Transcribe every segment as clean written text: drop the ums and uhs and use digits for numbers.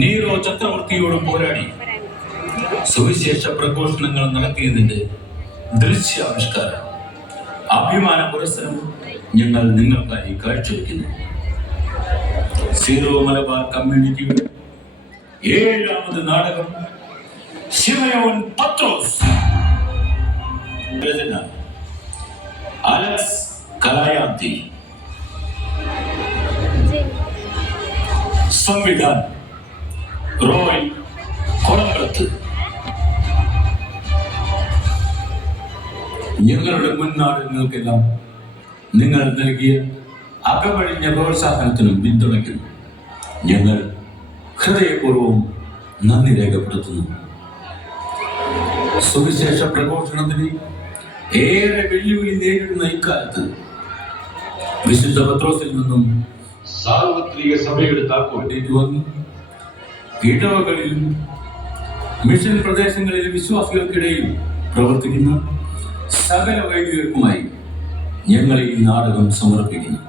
Nero ചക്രവർത്തിയോടും പോരാടി സുവിശേഷ പ്രഘോഷണങ്ങൾ നടത്തിയതിന്റെ ദൃശ്യാവിഷ്കാരം അഭിമാന പുരസ്സരം ഞങ്ങൾ നിങ്ങൾക്കായി കാഴ്ചവെക്കുന്നു. സീറോ മലബാർ കമ്മ്യൂണിറ്റിയുടെ 7ാമത് നാടകം ശിമയോൻ പത്രോസ്. രചന അലക്സ് കലായാന്തി. സംവിധാനം റോയ് കൊളംബത്ത്. ഞങ്ങളുടെ മുൻ നാടകങ്ങൾക്കെല്ലാം നിങ്ങൾ നൽകിയ അകമഴിഞ്ഞ പ്രോത്സാഹനത്തിനും പിന്തുണയ്ക്കും ഞങ്ങൾ ഹൃദയപൂർവ്വം നന്ദി രേഖപ്പെടുത്തുന്നു. സുവിശേഷ പ്രഘോഷണത്തിന് ഏറെ വെല്ലുവിളി നേരിടുന്ന ഇക്കാലത്ത് വിശുദ്ധ പത്രോസിൽ നിന്നും സാർവത്രിക സഭയുടെ താക്കോലേറ്റ് വന്നു ഇടവകളിലും മിഷൻ പ്രദേശങ്ങളിലെ വിശ്വാസികൾക്കിടയിൽ പ്രവർത്തിക്കുന്ന സകല വൈദികർക്കുമായി ഞങ്ങൾ ഈ നാടകം സമർപ്പിക്കുന്നു.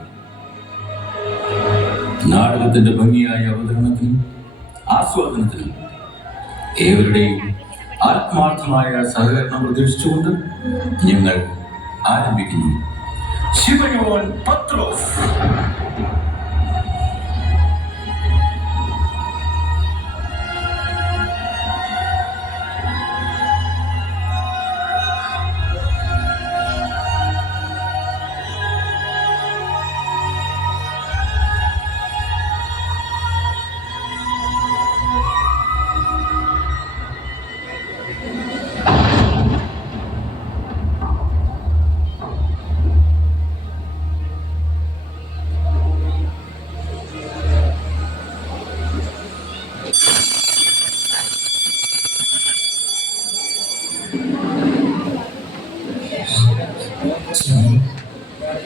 നാടകത്തിന്റെ ഭംഗിയായ അവതരണത്തിനും ആസ്വാദനത്തിനും ഏവരുടെയും ആത്മാർത്ഥമായ സഹകരണം പ്രതീക്ഷിച്ചുകൊണ്ട് ഞങ്ങൾ ആരംഭിക്കുന്നു. ശിമയോൻ പത്രോസ്.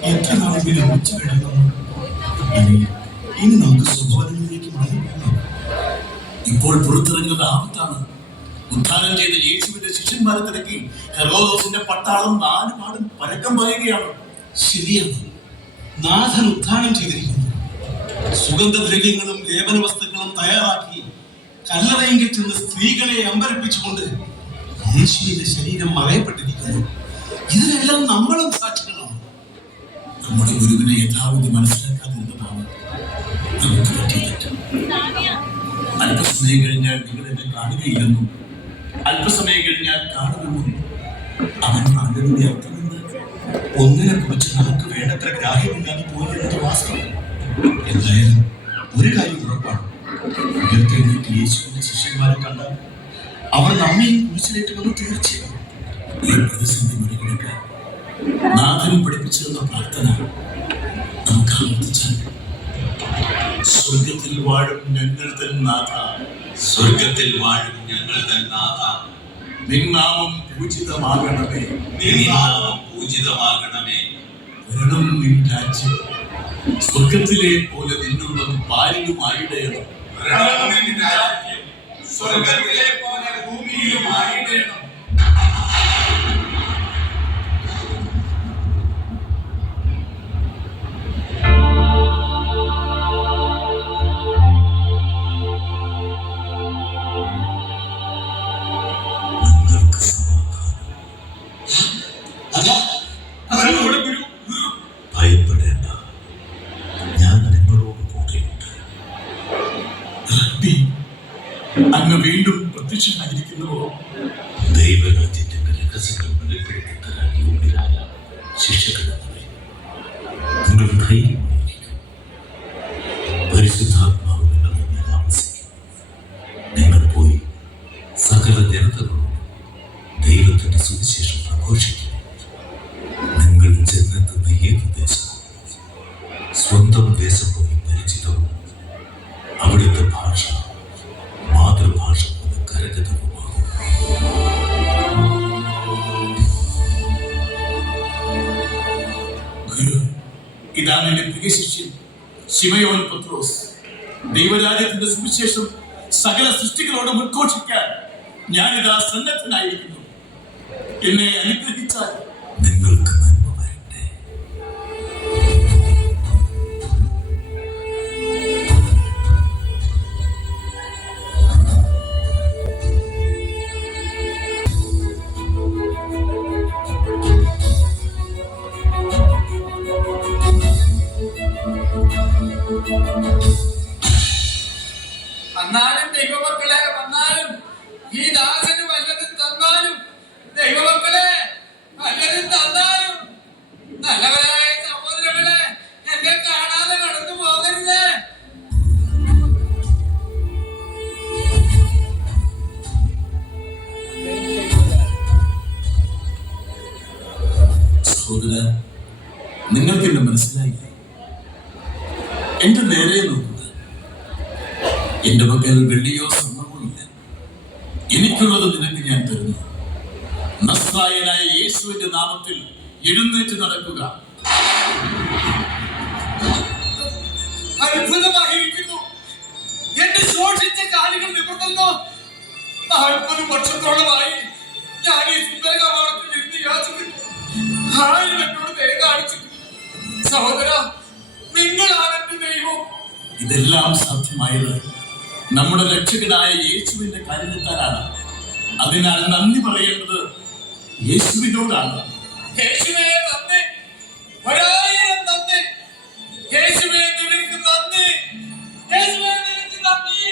എത്ര നാളെങ്കിലും ഉച്ച കഴിഞ്ഞു. ഇനി നമുക്ക് സ്വഭാവങ്ങളിലേക്ക് മടങ്ങിപ്പോകാം. ഇപ്പോൾ പുറത്തിറങ്ങുന്നത് ആപത്താണ്. ഉദ്ധാനം ചെയ്ത യേശുവിന്റെ ശിഷ്യന്മാരെ തിരക്കി ഹെറോദോസിന്റെ പട്ടാളം നാലുപാടും പരക്കം പറയുകയാണ്. ശരിയാണ്, നാഥൻ ഉദ്ധാനം ചെയ്തിരിക്കുന്നു. സുഗന്ധദ്രവ്യങ്ങളും ലേപന വസ്തുക്കളും തയ്യാറാക്കി കല്ലറയെങ്കിൽ ചെന്ന് സ്ത്രീകളെ അമ്പരപ്പിച്ചുകൊണ്ട് യേശുവിന്റെ ശരീരം മറയപ്പെട്ടിരിക്കുന്നു. ഇതിനെല്ലാം നമ്മളും സാക്ഷികളാണ്. നമ്മുടെ ഗുരുവിനെ യഥാവിധി മനസ്സിലാക്കാതിരുന്നതാണ് നമുക്ക് പറ്റിയ തെറ്റ്. അല്പസമയം കഴിഞ്ഞാൽ നിങ്ങൾ എന്നെ കാണുകയില്ലെന്നും അല്പസമയം കഴിഞ്ഞാൽ കാണുമെന്നും അവൻ പറഞ്ഞതിന്റെ അർത്ഥമെന്ന് ഒന്നിനെ കുറിച്ച് നമുക്ക് വേണ്ടത്ര ഗ്രാഹ്യമില്ലാതെ പോയി എന്നത് വാസ്തവം. എന്തായാലും ഒരു കാര്യം ഉറപ്പാണ്, ഉയർത്തെഴുന്നേറ്റ് യേശുവിന്റെ ശിഷ്യന്മാരെ കണ്ടാൽ അവർ നമ്മയും കുരിശിലേറ്റുമെന്ന് തീർച്ചയാണ്. ഈ പ്രതിസന്ധി മറികടക്കാൻ നാഥനും പഠിപ്പിച്ചിരുന്ന പ്രാർത്ഥന നമുക്ക് ആവർത്തിച്ചാൽ, സ്വർഗത്തിൽ വാഴും ഞങ്ങൾ തൻ നാഥ, സ്വർഗത്തിൽ വാഴും ഞങ്ങൾ തൻ നാഥ, നിൻ നാമം പൂജിതമാകണമേ, നിൻ നാമം പൂജിതമാകണമേ, വരണം നിൻ രാജ്യം, സ്വർഗത്തിലെ പോലെ നിന്നുള്ളും പാലിലുമായിടയണം, വരണം നിൻ രാജ്യം, സ്വർഗത്തിലെ പോലെ ഭൂമിയിലുമായിടയണം. ഭയപ്പെടേണ്ട, ഞാൻ നിങ്ങളോട് കൂടെയുണ്ട്. അങ്ങ് വീണ്ടും പ്രത്യക്ഷനായിരിക്കുന്നുവോ? ദൈവരാജ്യത്തിന്റെ രഹസ്യങ്ങൾ വെളിപ്പെടുത്തി തരാൻ യോഗ്യരായ ശിഷ്യഗണങ്ങളെ, നിങ്ങൾ ധൈര്യമായിരിക്കും. പരിശുദ്ധാത്മാവ് നിങ്ങളിൽ താമസിക്കും. നിങ്ങൾ പോയി സകല ജനതകളോടും ദൈവത്തിന്റെ സുവിശേഷം പ്രഘോഷിക്കും. നിങ്ങൾ ചെന്നെത്തുന്ന ഏത് ദേശവും സ്വന്തം ദേശം പോലെ പരിചിതവും അവിടുത്തെ ഭാഷ മാതൃഭാഷ പോലെ കരഗതവുമാകും. ഗുരു, ഇതാണ് എന്റെ പ്രിയ ശിഷ്യൻ ശിമയോൻ പത്രോസ്. ദൈവരാജ്യത്തിന്റെ സുവിശേഷം സകല സൃഷ്ടികളോടും ഉദ്ഘോഷിക്കാൻ ഞാനിതാ സന്നദ്ധനായിരിക്കുന്നു. എന്നെ അനുഗ്രഹിച്ചാൽ നിങ്ങൾക്ക് നന്മ വരട്ടെ. നിങ്ങൾക്ക് എന്നെ മനസ്സിലായില്ലേ? എന്റെ നേരെ നോക്കുക. എന്റെ പക്കൽ വെള്ളിയോ സ്വർണ്ണമോ ഇല്ല. എനിക്കുള്ളത് നിനക്ക് ഞാൻ തരുന്നു. നസ്രായനായ യേശുവിന്റെ നാമത്തിൽ എഴുന്നേറ്റ് നടക്കുക. അത്ഭുതമായിരിക്കുന്നു. എന്റെ ശോഷിച്ച കാലുകൾ നിവർത്തുന്നു. 40 വർഷത്തോളമായി ഞാൻ ഈ സുന്ദര കവാടത്തിൽ ഇരുന്ന് യാചിക്കുന്നു. ആരും എന്നോട് ദയ കാണിച്ചിട്ടില്ല. സഹോദര, നിങ്ങളാണ് എന്റെ ദൈവം. ഇതെല്ലാം സാധ്യമായത് നമ്മുടെ രക്ഷകനായ യേശുവിന്റെ കാരുണ്യത്താലാണ്. അതിനാൽ നന്ദി പറയേണ്ടത് യേശുവിനോടാണ്. യേശുവേ നന്ദി, 1000 നന്ദി. യേശുവേ നിനക്ക് നന്ദി, യേശുവേ നിനക്ക് നന്ദി.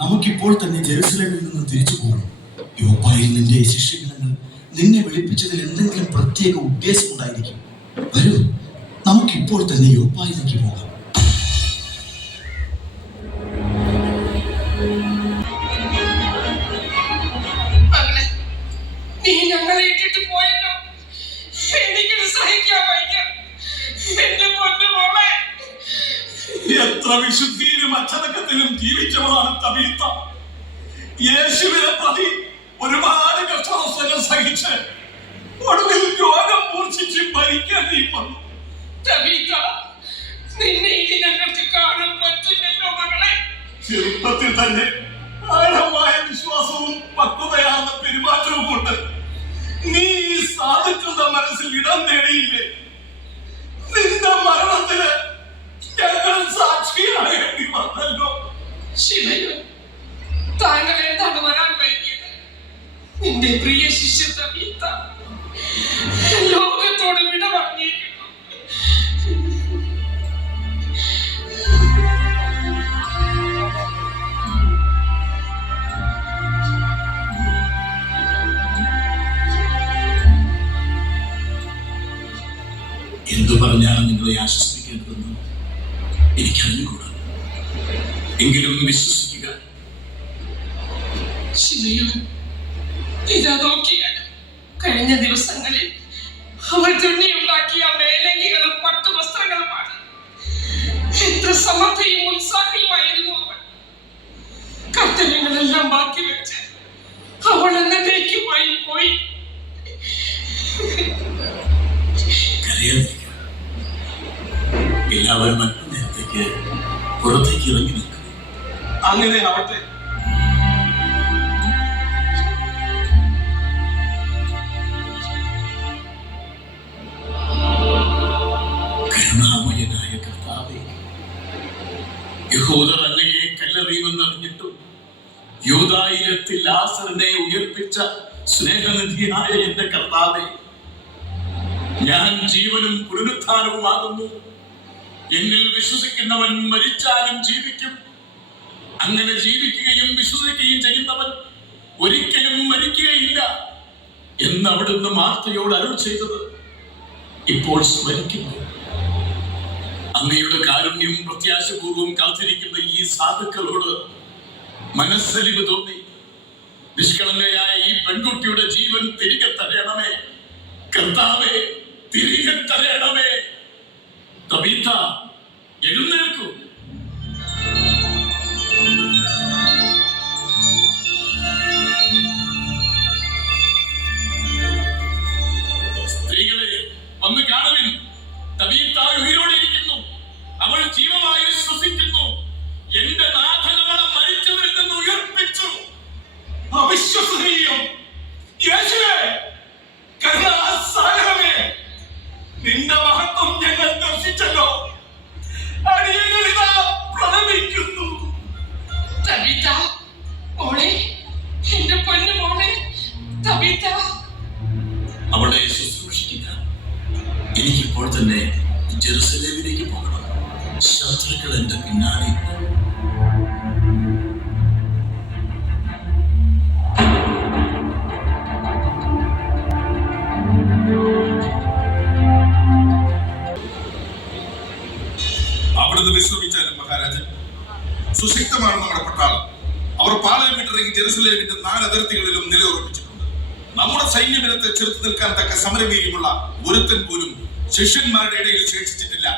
നമുക്കിപ്പോൾ തന്നെ ജെറുസലേമിൽ നിന്ന് തിരിച്ചു പോകണം. യോപ്പായിൽ നിന്റെ ശിഷ്യഗണങ്ങൾ നിന്നെ വിളിപ്പിച്ചതിൽ എന്തെങ്കിലും പ്രത്യേക ഉദ്ദേശം ഉണ്ടായിരിക്കും. വരൂ, നമുക്കിപ്പോൾ തന്നെ യോപ്പായിലേക്ക് പോകാം. നീ ഞങ്ങളെ ഇട്ടിട്ട് പോയല്ലോ. എനിക്കിത് സഹിക്കാൻ വയ്യ. എന്റെ പൊന്നുമോളെ, എത്ര വിശുദ്ധിയിലും അച്ചടക്കത്തിലും ജീവിച്ചവളാണ് തബീത്ത. യേശുവിനെ പ്രതി ഒരുപാട് കഷ്ടവസ്ഥകൾ സഹിച്ച് ഒടുവിൽ രോഗം മൂർച്ഛിച്ച് മരിക്കേണ്ടി വന്നു. തബീത്ത, നിന്നെ ഇനി ഞങ്ങൾക്ക് കാണാൻ പറ്റില്ലല്ലോ മകളെ. ചെറുപ്പത്തിൽ തന്നെ ആഴമായ വിശ്വാസവും പക്വതയാർന്ന പെരുമാറ്റവും കൊണ്ട് നീ ഈ സാധുക്കളുടെ മനസ്സിൽ ഇടം നേടിയില്ലേ? നിന്റെ മരണത്തിന് ഞങ്ങൾ സാക്ഷിയാകേണ്ടി വന്നല്ലോ. ശിവയോ, താങ്കൾ എന്താണ് വരാൻ വൈകിയത്? നിന്റെ പ്രിയ ശിഷ്യ തബീത്ത ലോകത്തോട് വിട പറഞ്ഞിരിക്കുന്നു. എന്തു പറഞ്ഞാണ് നിങ്ങളെ ആശ്വസിപ്പിക്കേണ്ടതെന്ന് എനിക്കറിഞ്ഞുകൂടാ. എങ്കിലും വിശ്വസിക്കുക. ശിവയോ, ഇതാ നോക്കിയാൽ കഴിഞ്ഞ ദിവസങ്ങളിൽ അവൾ തുന്നിയുണ്ടാക്കിയ മേലങ്കികളും പട്ടുവസ്ത്രങ്ങളുമാണ്. എത്ര സമർത്ഥയും ഉത്സാഹിയുമായിരുന്നു അവൾ. കർത്തവ്യങ്ങളെല്ലാം ബാക്കി വെച്ച് അവൾ എന്നേക്കുമായി പോയി. എല്ലാവരും മറ്റു നേരത്തേക്ക് പുറത്തേക്ക് ഇറങ്ങി നിൽക്കും. അങ്ങനെ ആവട്ടെ. കരുണാമയനായ കർത്താവേ, യഹൂദർ അങ്ങയെ കല്ലെറിയുമെന്നറിഞ്ഞിട്ടും യൂദായിരത്തിൽ ലാസറിനെ ഉയർപ്പിച്ച സ്നേഹനിധിയായ എന്റെ കർത്താവേ, ഞാൻ ജീവനും പുനരുത്ഥാനവുമാകുന്നു. എന്നിൽ വിശ്വസിക്കുന്നവൻ മരിച്ചാലും ജീവിക്കും. അങ്ങനെ ജീവിക്കുകയും വിശ്വസിക്കുകയും ചെയ്യുന്നവൻ ഒരിക്കലും മരിക്കുകയില്ല എന്ന് അവിടുന്ന് മാർത്തയോട് അരുൾ ചെയ്തത് ഇപ്പോൾ സ്മരിക്കുന്നു. അങ്ങയുടെ കാരുണ്യം പ്രത്യാശപൂർവം കാത്തിരിക്കുന്ന ഈ സാധുക്കളോട് മനസ്സലിവ് തോന്നി. നിഷ്കളങ്കയായ ഈ പെൺകുട്ടിയുടെ ജീവൻ തിരികെ തരയണമേ കർത്താവേ, തിരികെ തരയണമേ. തബീത്ത, എഴുന്നേൽക്കൂ. സ്ത്രീകളെ, വന്ന് കാണുവിൻ. തബീത്ത ഉയിരോടിരിക്കുന്നു. അവൾ ജീവമായി ശ്വസിക്കുന്നു. എന്റെ നാഥൻ അവളെ മരിച്ചവരിൽ നിന്ന് ഉയർപ്പിച്ചു. അവിശ്വസനീയം. യേശുവേ, കരുണാസാഗരമേ, നിന്റെ മഹത്വം ഞങ്ങൾ ദർശിച്ചല്ലോ. അടിയങ്ങൾ ഇതാ പ്രണമിക്കുന്നു. തബീത്ത മോളെ, എന്റെ പൊന്നു മോളെ തബീത്ത. അവളുടെ പിന്നാലെ അവിടുന്ന് വിശ്രമിച്ചാലും മഹാരാജൻ. സുശക്തമാണ് നമ്മുടെ പട്ടാളം. അവർ പാളയം വിട്ടിറങ്ങി ജെറുസലേമിന്റെ 4 അതിർത്തികളിലും നിലയുറപ്പിച്ചിട്ടുണ്ട്. നമ്മുടെ സൈന്യബലത്തെ ചെറുത്ത് നിൽക്കാൻ തക്ക സമരവീര്യമുള്ള ഒരുത്തൻ പോലും ശിഷ്യന്മാരുടെ ഇടയിൽ ശേഷിച്ചിട്ടില്ല.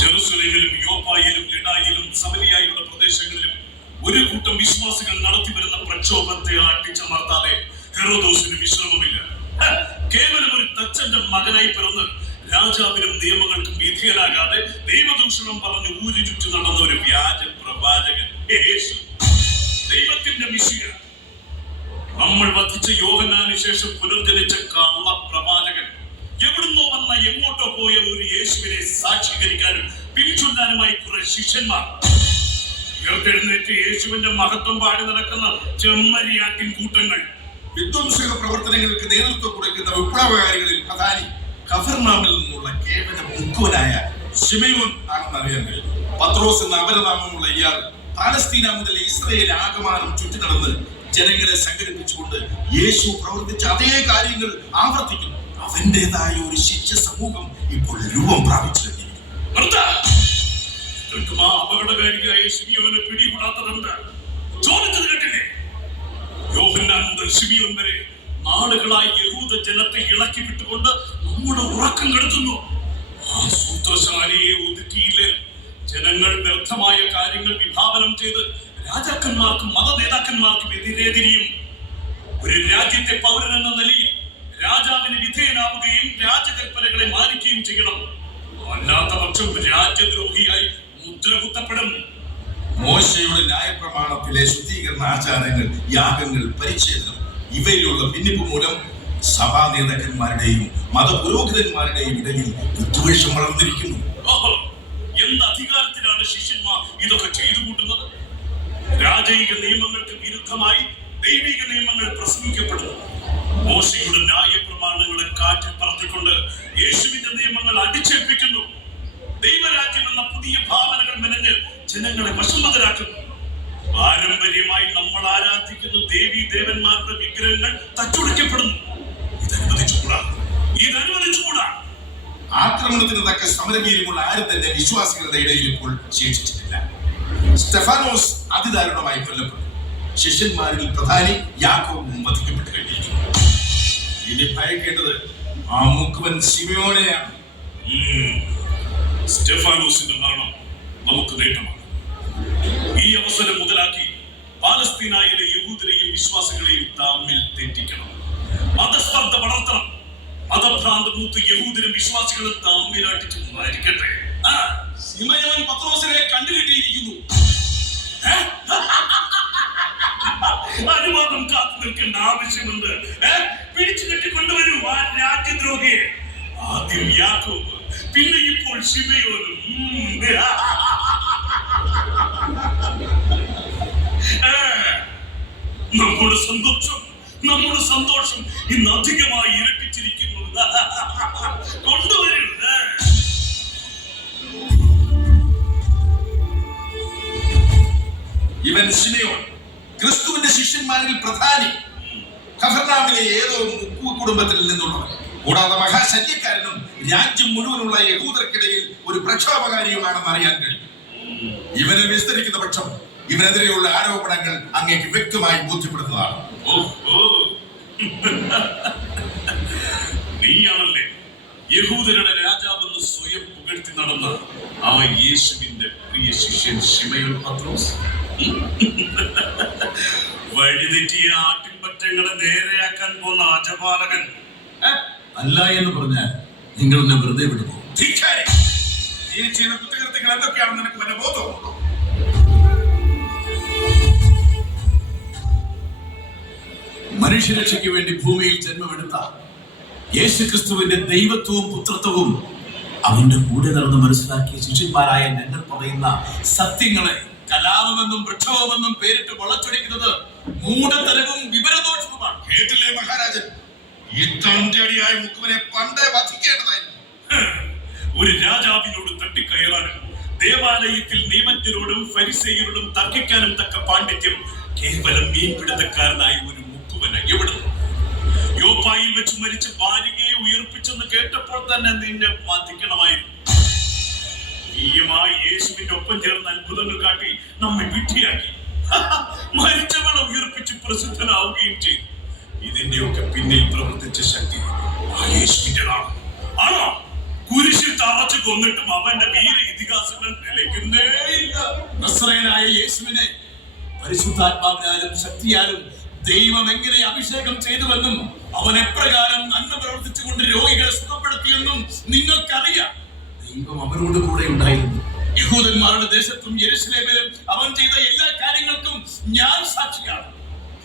ജെറുസലേമിലും യോപ്പായിലും ലിഡായിലും സമരിയായുള്ള പ്രദേശങ്ങളിലും ഒരു കൂട്ടം വിശ്വാസികൾ നടത്തിവരുന്ന പ്രക്ഷോഭത്തെ അടിച്ചമർത്താതെ ഹെറോദോസിന് വിശ്രമമില്ല. കേവലം ഒരു തച്ചന്റെ മകനായി പിറന്ന് രാജാവിനും നിയമങ്ങൾക്കും വിധേയനാകാതെ ദൈവദൂഷണം പറഞ്ഞ് ഊരി ചുറ്റി നടന്ന ഒരു വ്യാജ പ്രവാചകൻ യേശു, ദൈവത്തിന്റെ മിശിഹ, നമ്മൾ വധിച്ച യോഹന്നാന് ശേഷം പുനർജനിച്ച കള്ള പ്രവാചകൻ, എവിടുന്നോ വന്ന എങ്ങോട്ടോ പോയ ഒരു യേശുവിനെ സാക്ഷീകരിക്കാനും പിൻചൊല്ലാനുമായി കുറെ ശിഷ്യന്മാർ. ഉയർത്തെഴുന്നേറ്റ് യേശുവിന്റെ മഹത്വം പാടി നടക്കുന്ന ചെമ്മരിയാട്ടിൻ കൂട്ടങ്ങൾ. വിധ്വംസക പ്രവർത്തനങ്ങൾക്ക് നേതൃത്വം കൊടുക്കുന്ന വിപ്ലവകാരികളിൽ പ്രധാനി കഫർനാമിൽ നിന്നുള്ള കേവല മുക്കുവനായ ശിമയോൻ ആണെന്ന് അറിയാൻ കഴിയും. പത്രോസ് എന്ന അപരനാമമുള്ള ഇയാൾ പാലസ്തീന മുതൽ ഇസ്രയേൽ ആകമാനം ചുറ്റി നടന്ന് ജനങ്ങളെ സംഘടിപ്പിച്ചുകൊണ്ട് യേശു പ്രവർത്തിച്ച അതേ കാര്യങ്ങൾ ആവർത്തിക്കുന്നു. അവന്റേതായ ഒരു ശിഷ്യ സമൂഹം ഇപ്പോൾ രൂപം പ്രാപിച്ചു കഴിഞ്ഞിരിക്കുന്നു. അപകടകാരിയായ ശിമിയോനെ പിടികൂടാത്തതുണ്ട്. ചോദിച്ചത് കേട്ടില്ലേ? യോഹന്നാൻ മുതൽ ശിമിയോൻ വരെ നാളുകളായി യഹൂദ ജനത്തെ ഇളക്കി വിട്ടുകൊണ്ട് നമ്മുടെ ഉറക്കം കെടുത്തുന്നു. ആ സൂത്രശാലിയെ ഒതുക്കിയില്ലേ ജനങ്ങൾ വ്യർത്ഥമായ കാര്യങ്ങൾ വിഭാവനം ചെയ്ത് രാജാക്കന്മാർക്കും മത നേതാക്കന്മാർക്കും എതിരെ തിരിയും. ഒരു രാജ്യത്തെ പൗരൻ എന്ന നിലയിൽ രാജാവിന് വിധേയനാവുകയും രാജകൽപ്പനകളെ മാനിക്കുകയും ചെയ്യണം. അല്ലാത്ത പക്ഷം രാജ്യദ്രോഹിയായി മുദ്ര കുത്തപ്പെടും. മോശയുടെ ന്യായപ്രമാണത്തിലെ ശുദ്ധീകരണ ആചാരങ്ങൾ, യാഗങ്ങൾ, പരിച്ഛേദനം ഇവയിലുള്ള ഭിന്നിപ്പ് മൂലം സഭാ നേതാക്കന്മാരുടെയും മതപുരോഹിതന്മാരുടെയും ഇടയിൽ വിദ്വേഷം വളർന്നിരിക്കുന്നു. എന്ത് അധികാരത്തിലാണ് ശിഷ്യന്മാർ ഇതൊക്കെ ചെയ്തു കൂട്ടുന്നത്? രാജകീയ നിയമങ്ങൾക്ക് വിരുദ്ധമായി ദൈവിക നിയമങ്ങൾ പ്രസംഗിക്കപ്പെടുന്നു. മോശയുടെ ന്യായപ്രമാണങ്ങളെ കാറ്റിൽ പറത്തിക്കൊണ്ട് യേശുവിന്റെ നിയമങ്ങൾ അടിച്ചേൽപ്പിക്കുന്നു. ദൈവരാജ്യം എന്ന പുതിയ ഭാവനകൾ മെനഞ്ഞ് ജനങ്ങളെ വശംവദരാക്കുന്നു. പാരമ്പര്യമായി നമ്മൾ ആരാധിക്കുന്ന ദേവീ ദേവന്മാരുടെ വിഗ്രഹങ്ങൾ തച്ചുടയ്ക്കപ്പെടുന്നു. ഇതനുവദിച്ചുകൂടാ. ആക്രമണത്തിന് തക്ക സമരവീര്യമുള്ള ആരും തന്നെ വിശ്വാസികളുടെ ഇടയിൽ ഇപ്പോൾ ശേഷിച്ചിട്ടില്ല. സ്റ്റെഫാനോസ് അതിദാരുണമായി കൊല്ലപ്പെട്ടു. ശിഷ്യന്മാരിൽ പ്രധാനി യാക്കോബും വധിക്കപ്പെട്ടു കഴിഞ്ഞിരിക്കുന്നു. ഇനി ഭയക്കേണ്ടത് ആ മുക്കുവൻ ശിമയോനെയാണ്. സ്റ്റെഫാനോസിന്റെ മരണം നമുക്ക് നേട്ടമാണ്. ഈ അവസരം മുതലാക്കി പാലസ്തീനായിലെ യഹൂദരെയും വിശ്വാസികളെയും തമ്മിൽ തെറ്റിക്കണം. മതസ്പർദ്ധ വളർത്തണം. മതഭ്രാന്ത് മൂത്ത് യഹൂദരും വിശ്വാസികളും തമ്മിലടിച്ച് മരിക്കട്ടെ. ശിമയോൻ പത്രോസിനെ കണ്ടുകിട്ടിയിരിക്കുന്നു. അനുവാദം കാത്തു നിൽക്കേണ്ട ആവശ്യമുണ്ട്. പിടിച്ചു കെട്ടിക്കൊണ്ടുവരൂ ആ രാജ്യദ്രോഹിയെ. ആദ്യം യാക്കോബ്, പിന്നെ ഇപ്പോൾ ശിമയോനും. നമ്മുടെ സന്തോഷം ഇന്ന് അധികമായി ഇരട്ടിച്ചിരിക്കുന്നു. കൊണ്ടുവരൂ. ഇവൻ ശിമയോൻ, ക്രിസ്തുവിന്റെ ശിഷ്യന്മാരിൽ പ്രധാനി, കഫർനാമിലെ ഏതോ മുക്കുവ കുടുംബത്തിൽ നിന്നുള്ളവൻ, കൂടാതെ മഹാശല്യക്കാരനും രാജ്യം മുഴുവനുള്ള യഹൂദർക്കിടയിൽ ഒരു പ്രക്ഷോഭകാരിയുമാണെന്ന് അറിയാൻ കഴിയും. ഇവനെ വിസ്തരിക്കുന്ന പക്ഷം ഇവനെതിരെയുള്ള ആരോപണങ്ങൾ അങ്ങേക്ക് വ്യക്തമായി ബോധ്യപ്പെടുന്നതാണ്. നീയാണല്ലേ യഹൂദരുടെ രാജാവെന്ന് സ്വയം പുകഴ്ത്തി നടന്ന ആ യേശുവിന്റെ പ്രിയ ശിഷ്യൻ ശിമയോൻ പത്രോസ്? വഴിതെറ്റിയ ആട്ടിൻപറ്റങ്ങളെ നേരെയാക്കാൻ പോന്ന അജപാലകൻ അല്ല എന്ന് പറഞ്ഞാൽ നിങ്ങൾ എന്നെ വെറുതെ വിടുമോ? ചെയ്യുന്ന കുറ്റകൃത്യങ്ങൾ എന്തൊക്കെയാണെന്ന് നിനക്ക് വല്ല ബോധമുണ്ടോ? മനുഷ്യരക്ഷയ്ക്ക് വേണ്ടി ഭൂമിയിൽ ജന്മമെടുത്ത യേശു ക്രിസ്തുവിന്റെ ദൈവത്വവും പുത്രത്വവും അവന്റെ കൂടെ നടന്ന് മനസ്സിലാക്കിയ ശിഷ്യന്മാരായ ഞങ്ങൾ പറയുന്ന സത്യങ്ങളെ കലാപമെന്നും പ്രക്ഷോഭമെന്നും പേരിട്ട് വളച്ചൊടിക്കുന്നത് മൂഢതരവും വിവരദോഷവുമാണ്. കേട്ടില്ലേ മഹാരാജൻ? ഈ തൊണ്ടടിയായ മുക്കുവനെ പണ്ടേ വധിക്കേണ്ടതായിരുന്നു. ഒരു രാജാവിനോട് തട്ടിക്കയറാനും ദേവാലയത്തിൽ നിയമജ്ഞരോടും ഫരിസേയരോടും തർക്കിക്കാനും തക്ക പാണ്ഡിത്യം കേവലം മീൻപിടുത്തക്കാരനായ ഒരു മുക്കുവന എവിടുന്നു? യോപ്പായിൽ വെച്ച് മരിച്ച ബാലികയെ ഉയർപ്പിച്ചെന്ന് കേട്ടപ്പോൾ തന്നെ നിന്നെ വധിക്കണമായിരുന്നു. നീയുമായി യേശുവിന്റെ ഒപ്പം ചേർന്ന് അത്ഭുതങ്ങൾ കാട്ടി നമ്മെ വിഡ്ഢിയാക്കി. മരിച്ചവളെ ഉയർപ്പിച്ച് പ്രസിദ്ധനാവുകയും ചെയ്തു. ഇതിന്റെയൊക്കെ പിന്നിൽ പ്രവർത്തിച്ച ശക്തി ആ യേശുവിന്റെതാണ്. ആണോ? കുരിശിൽ തറച്ചു കൊന്നിട്ടും അവന്റെ വീര ഇതിഹാസങ്ങൾ നിലയ്ക്കുന്നേയില്ല. നസ്രയനായ യേശുവിനെ പരിശുദ്ധാത്മാവിനാലും ശക്തിയാലും ദൈവം എങ്ങനെ അഭിഷേകം ചെയ്തുവെന്നും അവൻ എപ്രകാരം നന്മ പ്രവർത്തിച്ചുകൊണ്ട് രോഗികളെ സുഖപ്പെടുത്തിയെന്നും നിങ്ങൾക്കറിയാം. ദൈവം അവരോട് കൂടെ ഉണ്ടായിരുന്നു. യഹൂദന്മാരുടെ ദേശത്തും യെരുശലേമിലും അവൻ ചെയ്ത എല്ലാ കാര്യങ്ങൾക്കും ഞാൻ സാക്ഷിയാണ്.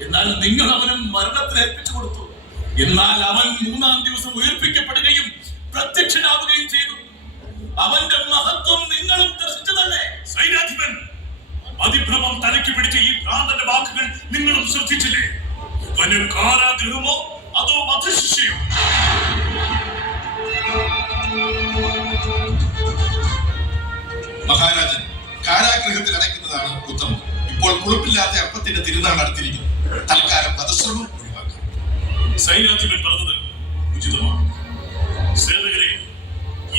എന്നാൽ നിങ്ങൾ അവനും മരണത്തിൽ ഏൽപ്പിച്ചു കൊടുത്തു. എന്നാൽ അവൻ 3-ാം ദിവസം ഉയർപ്പിക്കപ്പെടുകയും പ്രത്യക്ഷനാവുകയും ചെയ്തു. അവന്റെ മഹത്വം നിങ്ങളും ദർശിച്ചതല്ലേ? സൈന്യാധിപൻ, അതിഭ്രമം തലയ്ക്ക് പിടിച്ച ഈ ഭ്രാന്തന്റെ വാക്കുകൾ നിങ്ങളും ശ്രദ്ധിച്ചില്ലേ? ഇവന് കാരാഗൃഹമോ അതോ വധശിക്ഷയോ? മഹാരാജൻ, കാരാഗൃഹത്തിൽ അടയ്ക്കുന്നതാണ് ഉത്തമം. ഇപ്പോൾ കുളിപ്പില്ലാത്ത അപ്പത്തിന്റെ തിരുനാൾ നടത്തിയിരിക്കുന്നു. തൽക്കാലം വധശ്രമം ഒഴിവാക്കാം. സൈന്യാധിപൻ പറഞ്ഞത് ഉചിതമാണ്. സേവകരെ,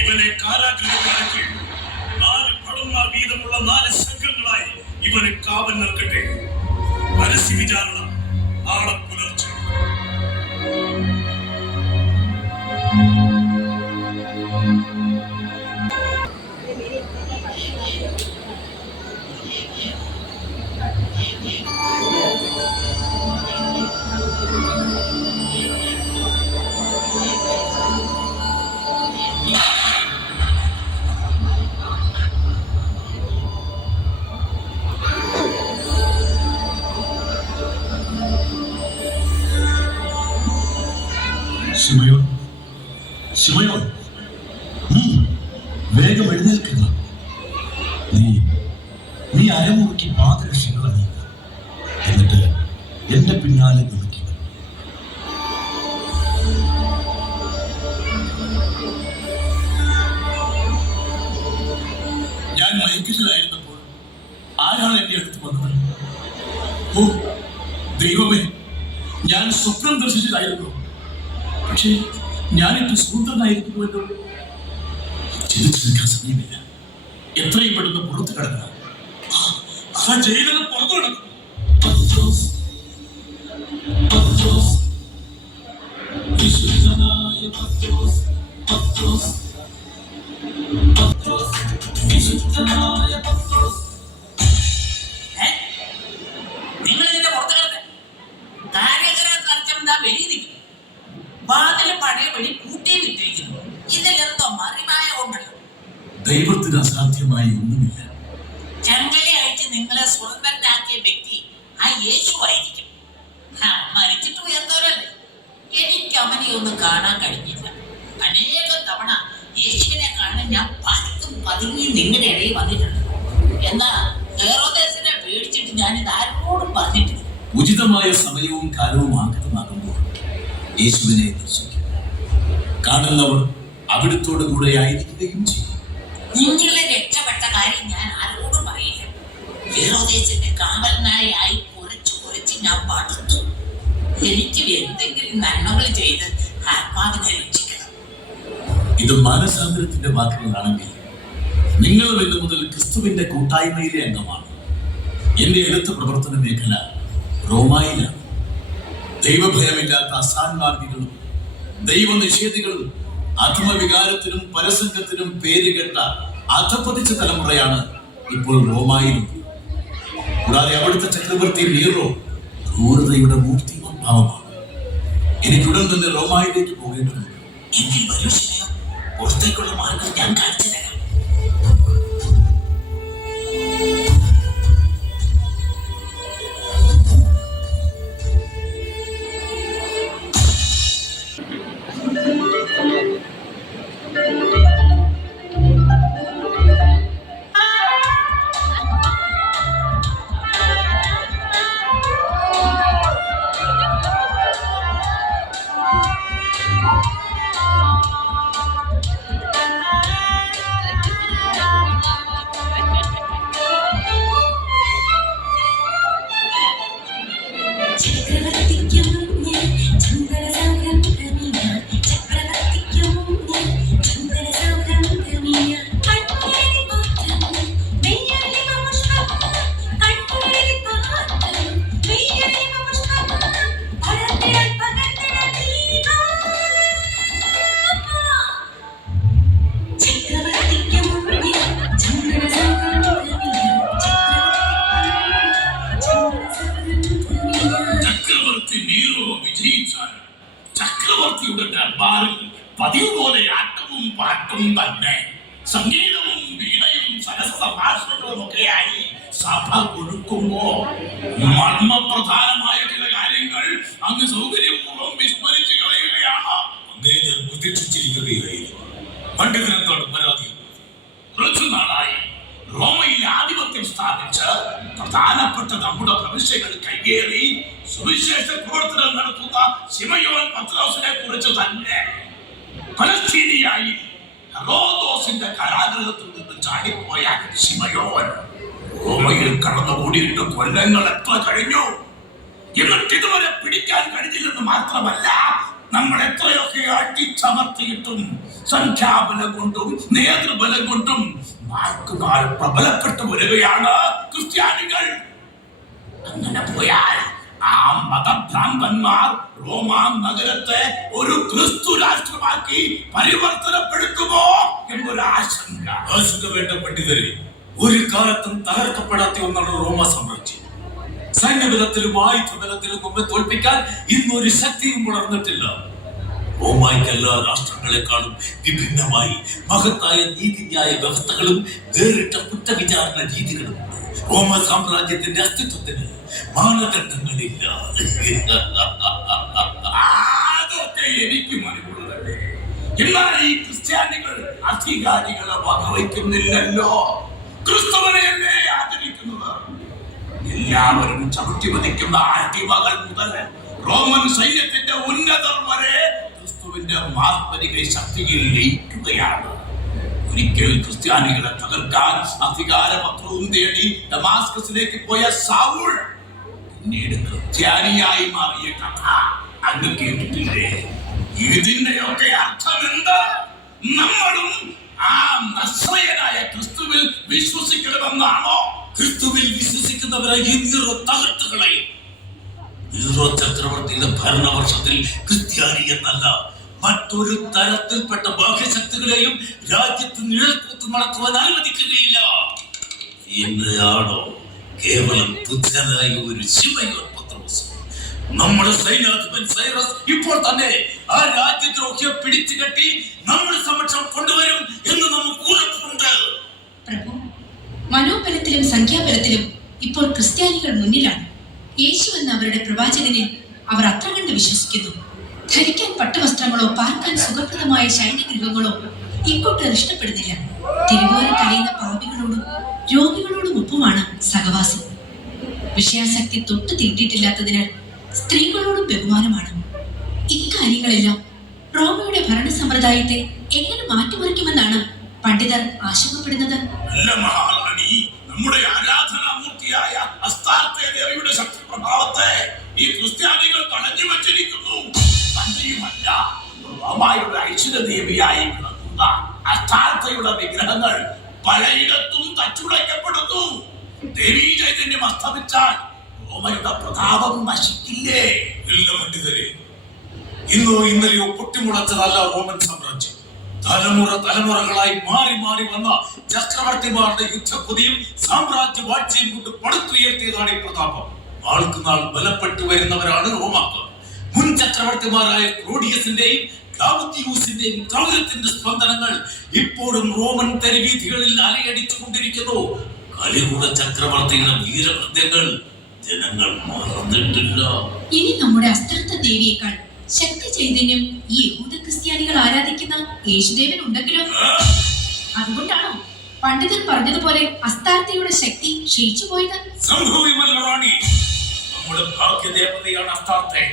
ഇവനെ കാരാഗൃഹത്തിൽ അടയ്ക്കുക. 4 ഭടന്മാർ വീതമുള്ള 4 സംഘങ്ങളായി ഇവന് കാവൽ നിൽക്കട്ടെ. പരസ്യ വിചാരണ നാളെ പുലർച്ചെ. ശിമയോൻ, ശിമയോൻ, വേഗം എഴുന്നേൽക്കുക. നീ അരമുറുക്കി പാദരക്ഷകൾ അണിയുക. എന്നിട്ട് എന്റെ പിന്നാലെ ഗമിക്കുക. ഞാൻ മയക്കത്തിലായിരുന്നപ്പോൾ ആരാണ് എന്റെ അടുത്ത് വന്നത്? ഓ ദൈവമേ, ഞാൻ സ്വപ്നം ദർശിച്ചതായിരുന്നു. പക്ഷേ ഞാനിട്ട് സുന്ദരനായിരിക്കുന്നുവല്ലോ. ചിന്തിച്ചു നിൽക്കാൻ സമയമില്ല. എത്രയും പെട്ടെന്ന് പുറത്ത് കിടക്കണം. ആ ജയിലിൽ പുറത്തു കിടക്കും. നിങ്ങളിതിന്റെ പുറത്ത് കിടന്ന് കാര്യകരം തർച്ചം വെളിയിരിക്കും. വാതില് പഴയ വഴി കൂട്ടി വിട്ടിരിക്കുന്നു. ഇതിലെന്തോ മറിമായ കൊണ്ടല്ലോ. ദൈവത്തിന് അസാധ്യമായി ഒന്നുമില്ല. ചങ്ങല അഴിച്ച് നിങ്ങളെ സ്വതന്ത്രനാക്കിയ വ്യക്തി ആ യേശുവായിരിക്കും. മരിച്ചിട്ട് ഉയർന്നവരല്ലേ. എനിക്ക് അവനെ ഒന്നും കാണാൻ കഴിഞ്ഞില്ല. അനേകം തവണ യേശുവിനെ കാണാൻ ഞാൻ പതുങ്ങി നിങ്ങളുടെ ഇടയിൽ വന്നിട്ടുണ്ട്. എന്നാ ഹെറോദേസിനെ പേടിച്ചിട്ട് ഞാനിത് ആരോടും പറഞ്ഞിട്ടില്ല. ഉചിതമായ സമയവും കാലവും ആഗതമാകുമ്പോൾ യേശുവിനെ ദർശിക്കും. കാണുന്നവർ അവിടുത്തോട് കൂടെ ആയിരിക്കുകയും ചെയ്യും. നിങ്ങളെ രക്ഷപ്പെട്ട കാര്യം ഞാൻ ആരോടും പറയില്ല. ഹെറോദേസിന്റെ കാവലനായി കുറച്ച് ഞാൻ പടുത്തു. എനിക്ക് എന്തെങ്കിലും നന്മകൾ ചെയ്ത് ആത്മാവിനെ രക്ഷിക്കണം. ഇത് മാനസാന്തരത്തിന്റെ വാക്കുകളാണെങ്കിൽ നിങ്ങളും ഇന്നു മുതൽ ക്രിസ്തുവിന്റെ കൂട്ടായ്മയിലെ അംഗമാണ്. എന്റെ അടുത്ത പ്രവർത്തന മേഖല റോമായിലാണ്. ദൈവഭയമില്ലാത്ത അസാന്മാർഗികളും ദൈവനിഷേധികളും അധമവികാരത്തിനും പരസംഗത്തിനും പേരുകെട്ട അധപ്പതിച്ച തലമുറയാണ് ഇപ്പോൾ റോമായിലും. കൂടാതെ അവിടുത്തെ ചക്രവർത്തി നീറോ ക്രൂരതയുടെ മൂർത്തിഭാവമാണ്. എനിക്കുടൻ തന്നെ റോമായിലേക്ക് പോകേണ്ടതുണ്ട്. എങ്കിൽ വരൂ ശിമയോൻ, പുറത്തേക്കുള്ള മാർഗം ഞാൻ കാണിച്ചു തരാം. മറ്റുമൊക്കെയായി സഭ കൊടുക്കുമ്പോ മർമ്മപ്രധാനമായ ചില കാര്യങ്ങൾ അങ്ങ് സൗകര്യപൂർവ്വം വിസ്മരിച്ചു കളയുകയാണ്. അങ്ങേ ഞാൻ പ്രതീക്ഷിച്ചിരിക്കുകയായിരുന്നു. പണ്ഡിതനെന്താണ് പരാതി? കുറച്ചു നാളായി റോമയിൽ ആധിപത്യം സ്ഥാപിച്ച് പ്രധാനപ്പെട്ട നമ്മുടെ പ്രവിശ്യകൾ കയ്യേറി സുവിശേഷ പ്രവർത്തനം നടത്തുന്ന ശിമയോൻ പത്രോസിനെ കുറിച്ച് തന്നെ. പലസ്തീനിയായി ഹെറോദോസിന്റെ കാരാഗൃഹത്തിൽ നിന്ന് ചാടിപ്പോയ ശിമയോൻ റോമയിൽ കടന്നുകൂടിയിട്ട് കൊല്ലങ്ങൾ എത്ര കഴിഞ്ഞു. എന്നിട്ട് ഇതുവരെ പിടിക്കാൻ കഴിഞ്ഞില്ലെന്ന് മാത്രമല്ല, നമ്മൾ എത്രയൊക്കെ അടിച്ചമർത്തിയിട്ടും സംഖ്യാബലം കൊണ്ടും നേതൃബലം കൊണ്ടും നാൾക്കുനാൾ പ്രബലപ്പെട്ടു വരികയാണ് ക്രിസ്ത്യാനികൾ. അങ്ങനെ പോയാൽ ആ മതഭ്രാന്തന്മാർ റോമാ നഗരത്തെ ഒരു ക്രിസ്തു രാഷ്ട്രമാക്കി പരിവർത്തനപ്പെടുത്തുമോ എന്നൊരു ആശങ്ക. ആശങ്ക വേണ്ട പണ്ഡിതരെ. ഒരു കാലത്തും തകർക്കപ്പെടാത്ത ഒന്നാണ് റോമ സാമ്രാജ്യം. സൈന്യബലത്തിലും ആയുധബലത്തിലും നമ്മെ തോൽപ്പിക്കാൻ ഇന്നൊരു ശക്തിയും വളർന്നിട്ടില്ല. റോമായ്ക്ക് എല്ലാ രാഷ്ട്രങ്ങളെക്കാളും വിഭിന്നമായി മഹത്തായ നീതിന്യായ വ്യവസ്ഥകളും വേറിട്ട കുറ്റവിചാരണ രീതികളും. റോമ സാമ്രാജ്യത്തിന്റെ അസ്തിത്വത്തിന് മാനദണ്ഡങ്ങളില്ല. അതൊക്കെ എനിക്ക് മനസ്സിലുള്ളതല്ലേ. എന്നാൽ ഈ ക്രിസ്ത്യാനികൾ അധികാരികളെ വകവയ്ക്കുന്നില്ലല്ലോ. ക്രിസ്തുവിനെയല്ലേ ആദരിക്കുന്നത്. എല്ലാവരും ചവിട്ടി വധിക്കുന്ന അടിമകൾ മുതൽ റോമൻ സൈന്യത്തിന്റെ ഉന്നതർ വരെ ക്രിസ്തുവിന്റെ മാർപ്പരിക ശക്തിയിൽ ലയിക്കുകയാണ്. ഒരിക്കൽ ക്രിസ്ത്യാനികളെ തകർക്കാൻ അധികാരപത്രവും തേടി ഡമാസ്കസിലേക്ക് പോയ സൗൾ പിന്നീട് ക്രിസ്ത്യാനിയായി മാറിയ കഥ അങ്ങ് കേട്ടിട്ടില്ലേ? ഇതിന്റെയൊക്കെ അർത്ഥം എന്താ? നമ്മളും ആ നസ്രയനായ ക്രിസ്തുവിൽ വിശ്വസിക്കണമെന്നാണോ? ക്രിസ്തുവിൽ വിശ്വസിക്കുന്നവരെ ഈ നീറോ തകർത്ത് കളയും. നീറോ ചക്രവർത്തിയുടെ ഭരണവർഷത്തിൽ ക്രിസ്ത്യാനി എന്നല്ല മറ്റൊരു തരത്തിൽപ്പെട്ട ബാഹ്യശക്തികളെയും രാജ്യത്ത് നിഴൽക്കൂത്ത് നടത്തുവാൻ അനുവദിക്കുകയില്ല. എന്നയാണോ കേവലം ബുദ്ധനായ ഒരു ശിമയോൻ പത്രോസ്? നമ്മുടെ സൈന്യാധിപൻ സൈറസ് ഇപ്പോൾ തന്നെ ആ രാജ്യദ്രോഹിയെ പിടിച്ചു കെട്ടി നമ്മുടെ സമക്ഷം കൊണ്ടുവരും എന്ന് നമുക്ക് ഉറപ്പുണ്ട്. പ്രഭു, മനോബലത്തിലും സംഖ്യാബലത്തിലും ഇപ്പോൾ ക്രിസ്ത്യാനികൾ മുന്നിലാണ്. യേശു എന്ന അവരുടെ പ്രവാചകനിൽ അവർ അത്ര കണ്ട് വിശ്വസിക്കുന്നു. ധരിക്കാൻ പട്ടുവസ്ത്രങ്ങളോ പാർക്കാൻ സുഖപ്രദമായ ശൈത്യഗൃഹങ്ങളോ ഇങ്ങോട്ട് ഇഷ്ടപ്പെടുന്നില്ല. തിരുവോരം തടയുന്ന പാപികളോടും രോഗികളോടും ഒപ്പമാണ് സഹവാസം. വിഷയാസക്തി തൊട്ട് തീണ്ടിയിട്ടില്ലാത്തതിനാൽ സ്ത്രീകളോടും ബഹുമാനമാണ്. ഇക്കാര്യങ്ങളെല്ലാം റോമയുടെ ഭരണ സമ്പ്രദായത്തെ എങ്ങനെ മാറ്റിമറിക്കുമെന്നാണ് പണ്ഡിതർ ആശങ്കപ്പെടുന്നത്. അല്ല മഹാറാണി, നമ്മുടെ ആരാധനാമൂർത്തിയായ അസ്താർത്തെ ദേവിയുടെ ശക്തി പ്രഭാവത്തെ ഈ ക്രിസ്ത്യാനികൾ തടഞ്ഞു വച്ചിരിക്കുന്നു. തന്നെയുമല്ല, റോമായുടെ ഐശ്വര്യദേവിയായി വിളങ്ങുന്ന അസ്താർത്തയുടെ വിഗ്രഹങ്ങൾ പലയിടത്തും തച്ചുടയ്ക്കപ്പെടുന്നു. ദേവീ ചൈതന്യം അസ്തമിച്ചാൽ റോമയുടെ പ്രതാപം നശിക്കില്ലേ? ഇല്ല പണ്ഡിതരെ, ഇന്നോ ഇന്നലെയോ പൊട്ടിമുളച്ചതല്ല റോമൻ സാമ്രാജ്യം. തലമുറകളായി മാറി മാറി വന്ന ചക്രവർത്തിമാരുടെ യുദ്ധക്കൊതിയും സാമ്രാജ്യ വാഴ്ചയും കൊണ്ട് പടുത്തുയർത്തിയതാണ് ഈ പ്രതാപം. ആൾക്കുനാൾ ബലപ്പെട്ടു വരുന്നവരാണ് റോമാക്കാർ. മുൻ ചക്രവർത്തിമാരായ ക്ലോഡിയസിന്റെയും ക്ലാവുദിയൂസിന്റെയും കൗരത്തിന്റെ സ്പന്ദനങ്ങൾ ഇപ്പോഴും റോമൻ തെരുവീഥികളിൽ അലയടിച്ചുകൊണ്ടിരിക്കുന്നു. കലികുട ചക്രവർത്തിയുടെ വീരകൃത്യങ്ങൾ ജനങ്ങൾ മറന്നിട്ടില്ല. ഇനി നമ്മുടെ അസ്തർത്ത ദേവിയേക്കാൾ ശക്തി ചൈതന്യം ഈ യഹൂദ ക്രിസ്ത്യാനികൾ ആരാധിക്കുന്ന യേശുദേവൻ ഉണ്ടെങ്കിലോ? അതുകൊണ്ടാണോ പണ്ഡിതൻ പറഞ്ഞതുപോലെ അസ്താർത്തയുടെ ശക്തി ക്ഷയിച്ചു പോയത്? സംഭവിമല്ല റാണി, നമ്മുടെ ഭാഗ്യദേവതയാണ് അസ്താർത്തെ.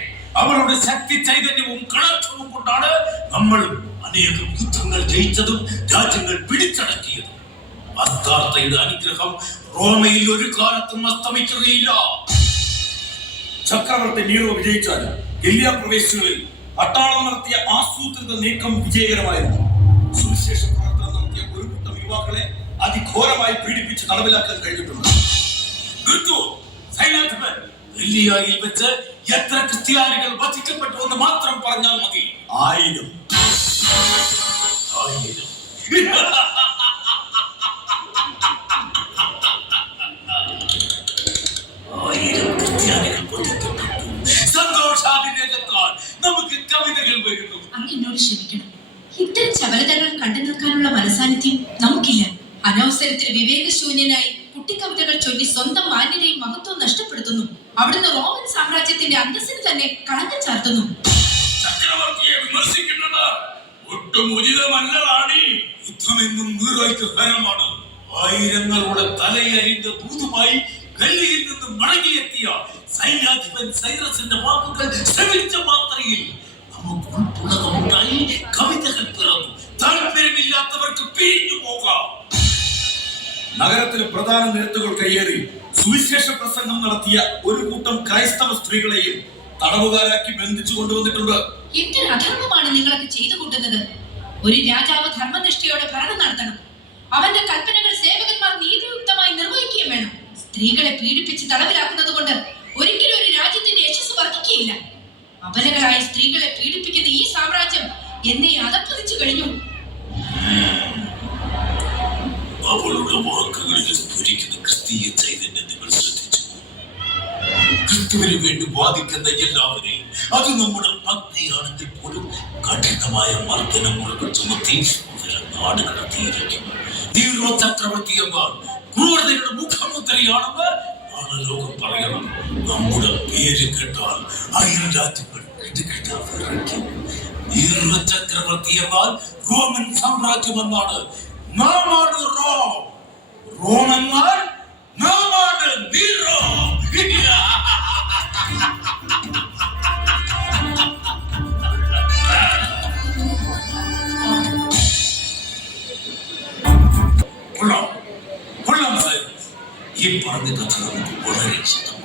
അവളുടെ ശക്തി ചൈതന്യവും കടാക്ഷവും കൊണ്ടാണ് നമ്മൾ അനേകം യുദ്ധങ്ങൾ ജയിച്ചതും രാജ്യങ്ങൾ പിടിച്ചടക്കിയതും. അസ്താർത്തയുടെ അനുഗ്രഹം റോമയിൽ ഒരു കാലത്തും അസ്തമിക്കുകയില്ല. ചക്രവർത്തി നീറോ വിജയിച്ചാൽ ഗലീലിയ പ്രദേശങ്ങളിൽ പട്ടാളം നടത്തിയ ആസൂത്രിത നീക്കം വിജയകരമായിരുന്നു. സുവിശേഷ പ്രവർത്തനം നടത്തിയ ഒരു കൂട്ടം യുവാക്കളെ അതിഘോരമായി പീഡിപ്പിച്ച് തടവിലാക്കാൻ കഴിഞ്ഞിട്ടുണ്ട്. സൈന്യാധിപൻ, ഗലീലിയയിൽ വെച്ച് എത്ര ക്രിസ്ത്യാനികൾ വധിക്കപ്പെട്ടു എന്ന് മാത്രം പറഞ്ഞാൽ മതി. 1000. ക്രിസ്ത്യാനികൾ വധിക്കപ്പെട്ടു. സന്തോഷാതിരേകത്താൽ നമുക്ക് കവിതകൾ വരുന്നു. അങ്ങ് എന്നോട് ക്ഷമിക്കണം. ഇത്തരം ചപലതകൾ കണ്ടു നിൽക്കാനുള്ള മനസാന്നിധ്യം നമുക്കില്ല. അനവസരത്തിൽ വിവേകശൂന്യനായി കുട്ടിക്കവിതകൾ ചൊല്ലി സ്വന്തം മാന്യതയും മഹത്വവും നഷ്ടപ്പെടുത്തുന്നു. അവിടുന്ന് റോമൻ സാമ്രാജ്യത്തിന്റെ അന്തസ്സിന് തന്നെ കളങ്കം ചാർത്തുന്നു. ചക്രവർത്തിയെ വിമർശിക്കുന്നത് ഒട്ടും ഉചിതമല്ല റാണി. യുദ്ധമെന്നും നീറോയ്ക്ക് ഹരമാണ്. ആയിരങ്ങളുടെ തലയരിഞ്ഞ ദൂതുമായി ഗല്ലിയിൽ നിന്ന് മടങ്ങിയെത്തിയ സൈന്യാധിപൻ സൈറസിന്റെ വാക്കുകൾ ശ്രമിച്ച മാത്രയിൽ നമുക്ക് ഉൾപ്പുളകമുണ്ടായി. കവിതകൾ പിറന്നു. താല്പര്യമില്ലാത്തവർക്ക് പിരിഞ്ഞു പോകാം. നഗരത്തിലെ പ്രധാന നിരത്തുകൾ കയ്യേറി സുവിശേഷ പ്രസംഗം നടത്തിയ ഒരു കൂട്ടം ക്രൈസ്തവ സ്ത്രീകളെയും തടവുകാരാക്കി ബന്ധിച്ചു കൊണ്ടുവന്നിട്ടുണ്ട്. എന്തൊരു അധർമ്മമാണ് നിങ്ങളൊക്കെ ചെയ്തു കൂട്ടുന്നത്. ഒരു രാജാവ് ധർമ്മനിഷ്ഠയോടെ ഭരണം നടത്തണം. അവന്റെ കൽപ്പനകൾ സേവകന്മാർ നീതിയുക്തമായി നിർവഹിക്കുകയും വേണം. സ്ത്രീകളെ പീഡിപ്പിച്ച് തടവിലാക്കുന്നത് കൊണ്ട് ഒരിക്കലും ഒരു രാജ്യത്തിന്റെ യശസ് വർദ്ധിക്കുകയില്ല. അബലകളായ സ്ത്രീകളെ പീഡിപ്പിക്കുന്ന ഈ സാമ്രാജ്യം എന്നെ അധപ്പതിച്ചു കഴിഞ്ഞു. അവളുടെ വാക്കുകളിൽ സ്ഫുരിക്കുന്ന ക്രിസ്തീയ ചൈതന്യം നിങ്ങൾ ശ്രദ്ധിച്ചു. ക്രിസ്തുവിന് വേണ്ടി വാദിക്കുന്ന എല്ലാവരെയും, അത് നമ്മുടെ പത്നിയാണെങ്കിൽ പോലും കഠിനമായ മർദ്ദനമുറകൾ ചുമത്തി അവരെ നാട് കടത്തിയിരിക്കും. നീറോ ചക്രവർത്തിയമ്മ ക്രൂരതയുടെ മുഖമുദ്രയാണെന്ന് ആണ് ലോകം പറയണം. നമ്മുടെ പേര് കേട്ടാൽ അയൽ രാജ്യങ്ങൾ വിറയ്ക്കും. നീറോ ചക്രവർത്തിയമ്മ റോമൻ സാമ്രാജ്യമെന്നാണ്. നാമാണ് റോം. റോം എന്നാൽ നാമാണ് നീറോ. ഈ പറഞ്ഞ കഥ നമുക്ക് വളരെ ഇഷ്ടം.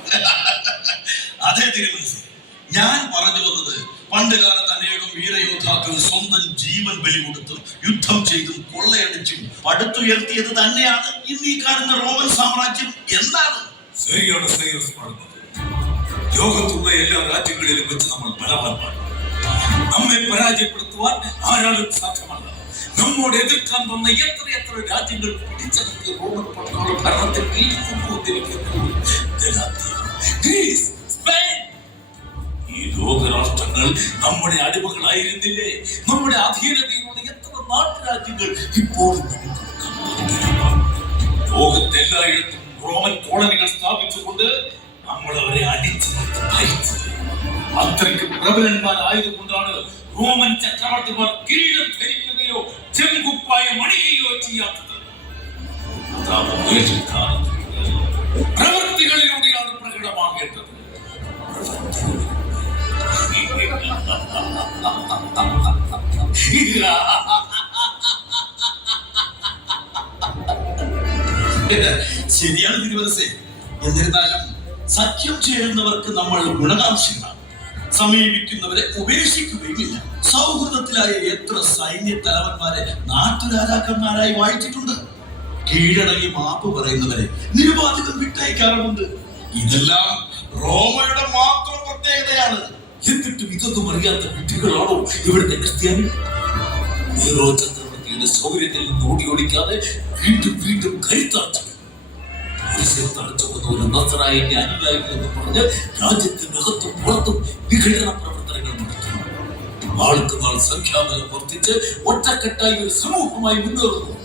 അതേ തിരുമനസ്, ഞാൻ പറഞ്ഞു വന്നത് പണ്ട് കാലത്ത് അനേകം വീരയോദ്ധാക്കൾ സ്വന്തം ജീവൻ ബലി കൊടുത്തും യുദ്ധം ചെയ്തും കൊള്ളയടിച്ചും പടുത്തുയർത്തിയത് തന്നെയാണ് ഇന്ന് ഈ കാണുന്ന റോമൻ സാമ്രാജ്യം. എന്താണ് ശരിയാണ് സൈറസ് പറഞ്ഞത്. ലോകത്തുള്ള എല്ലാ രാജ്യങ്ങളിലും വെച്ച് നമ്മൾ ബലവാന്മാർ. നമ്മെ പരാജയപ്പെടുത്തുവാൻ ആരാളും സാധ്യമല്ല. നമ്മോട് എതിർക്കാൻ വന്ന എത്ര രാജ്യങ്ങൾ പിടിച്ചെടുത്ത് റോമൻ പട്ടാള ഭരണത്തിൽ കൊണ്ടുവന്നിരിക്കുന്നു. ഗ്രീസ്, സ്പെയിൻ, ഈ ലോകരാഷ്ട്രങ്ങൾ നമ്മുടെ അടിമകളായിരുന്നില്ലേ? നമ്മുടെ അധീനതയിലുള്ള എത്ര നാട്ടുരാജ്യങ്ങൾ ഇപ്പോഴും ലോകത്തെല്ലായിടത്തും റോമൻ കോളനികൾ സ്ഥാപിച്ചുകൊണ്ട് നമ്മൾ അവരെ അടിച്ചു ഭരിച്ചു. അത്രയ്ക്ക് പ്രബലന്മാരായതുകൊണ്ടാണ് റോമൻ ചക്രവർത്തിമാർ കിരീടം ധരിക്കുകയോ ചെങ്കുപ്പായ മണിയുകയോ ചെയ്യാത്തത്. പ്രവൃത്തികളിലൂടെയാണ് പ്രകടമാകേണ്ടത്. ശരിയാണ് തിരുമനസേ. എന്നിരുന്നാലും സഖ്യം ചേരുന്നവർക്ക് നമ്മൾ ഗുണകാംക്ഷകളാണ്. സമീപിക്കുന്നവരെ ഉപേക്ഷിക്കുകയുമില്ല. സൗഹൃദത്തിലായ എത്ര സൈന്യ തലവന്മാരെ നാട്ടുരാജാക്കന്മാരായി വായിച്ചിട്ടുണ്ട്. കീഴടങ്ങി മാപ്പ് പറയുന്നവരെ നിരുപാധികം വിട്ടയക്കാറുമുണ്ട്. ഇതെല്ലാം റോമയുടെ മാത്രം പ്രത്യേകതയാണ്. എന്നിട്ടും ഇതൊന്നും അറിയാത്ത വിഡ്ഢികളാണോ ഇവിടുത്തെ ക്രിസ്ത്യാനി? നീറോ ചക്രവർത്തിയുടെ സൗകര്യത്തിൽ നിന്ന് ഓടിക്കാതെ വീണ്ടും കരുത്താർച്ചു ഒരു നസറായന്റെ അനുയായികൾ എന്ന് പറഞ്ഞ് രാജ്യത്തിനകത്തും പുറത്തും വിഘടന പ്രവർത്തനങ്ങൾ നടത്തുന്നു. നാൾക്ക് നാൾ സംഖ്യാബലം വർദ്ധിച്ച് ഒറ്റക്കെട്ടായി ഒരു സമൂഹമായി മുന്നേറുന്നു.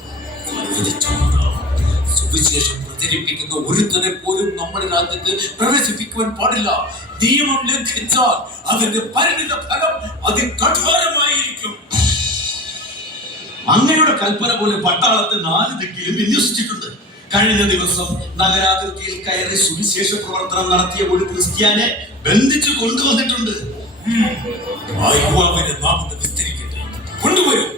സുവിശേഷം പ്രചരിപ്പിക്കുന്ന ഒരുത്തനെ പോലും നമ്മുടെ രാജ്യത്ത് പ്രവേശിപ്പിക്കുവാൻ പാടില്ല. നിയമം ലംഘിച്ചാൽ അതിന്റെ പരിണിത ഫലം അതികഠോരമായിരിക്കും. അങ്ങയുടെ കൽപ്പന പോലെ പട്ടാളത്തെ 4 ദിക്കിലും വിന്യസിച്ചിട്ടുണ്ട്. കഴിഞ്ഞ ദിവസം നഗരാതിർത്തിയിൽ കയറി സുവിശേഷ പ്രവർത്തനം നടത്തിയ ഒരു ക്രിസ്ത്യാനെ ബന്ധിച്ചു കൊണ്ടുവന്നിട്ടുണ്ട്. ആ യുവാവിനെ നാം ഒന്ന് വിസ്തരിക്കട്ടെ. കൊണ്ടുവരും.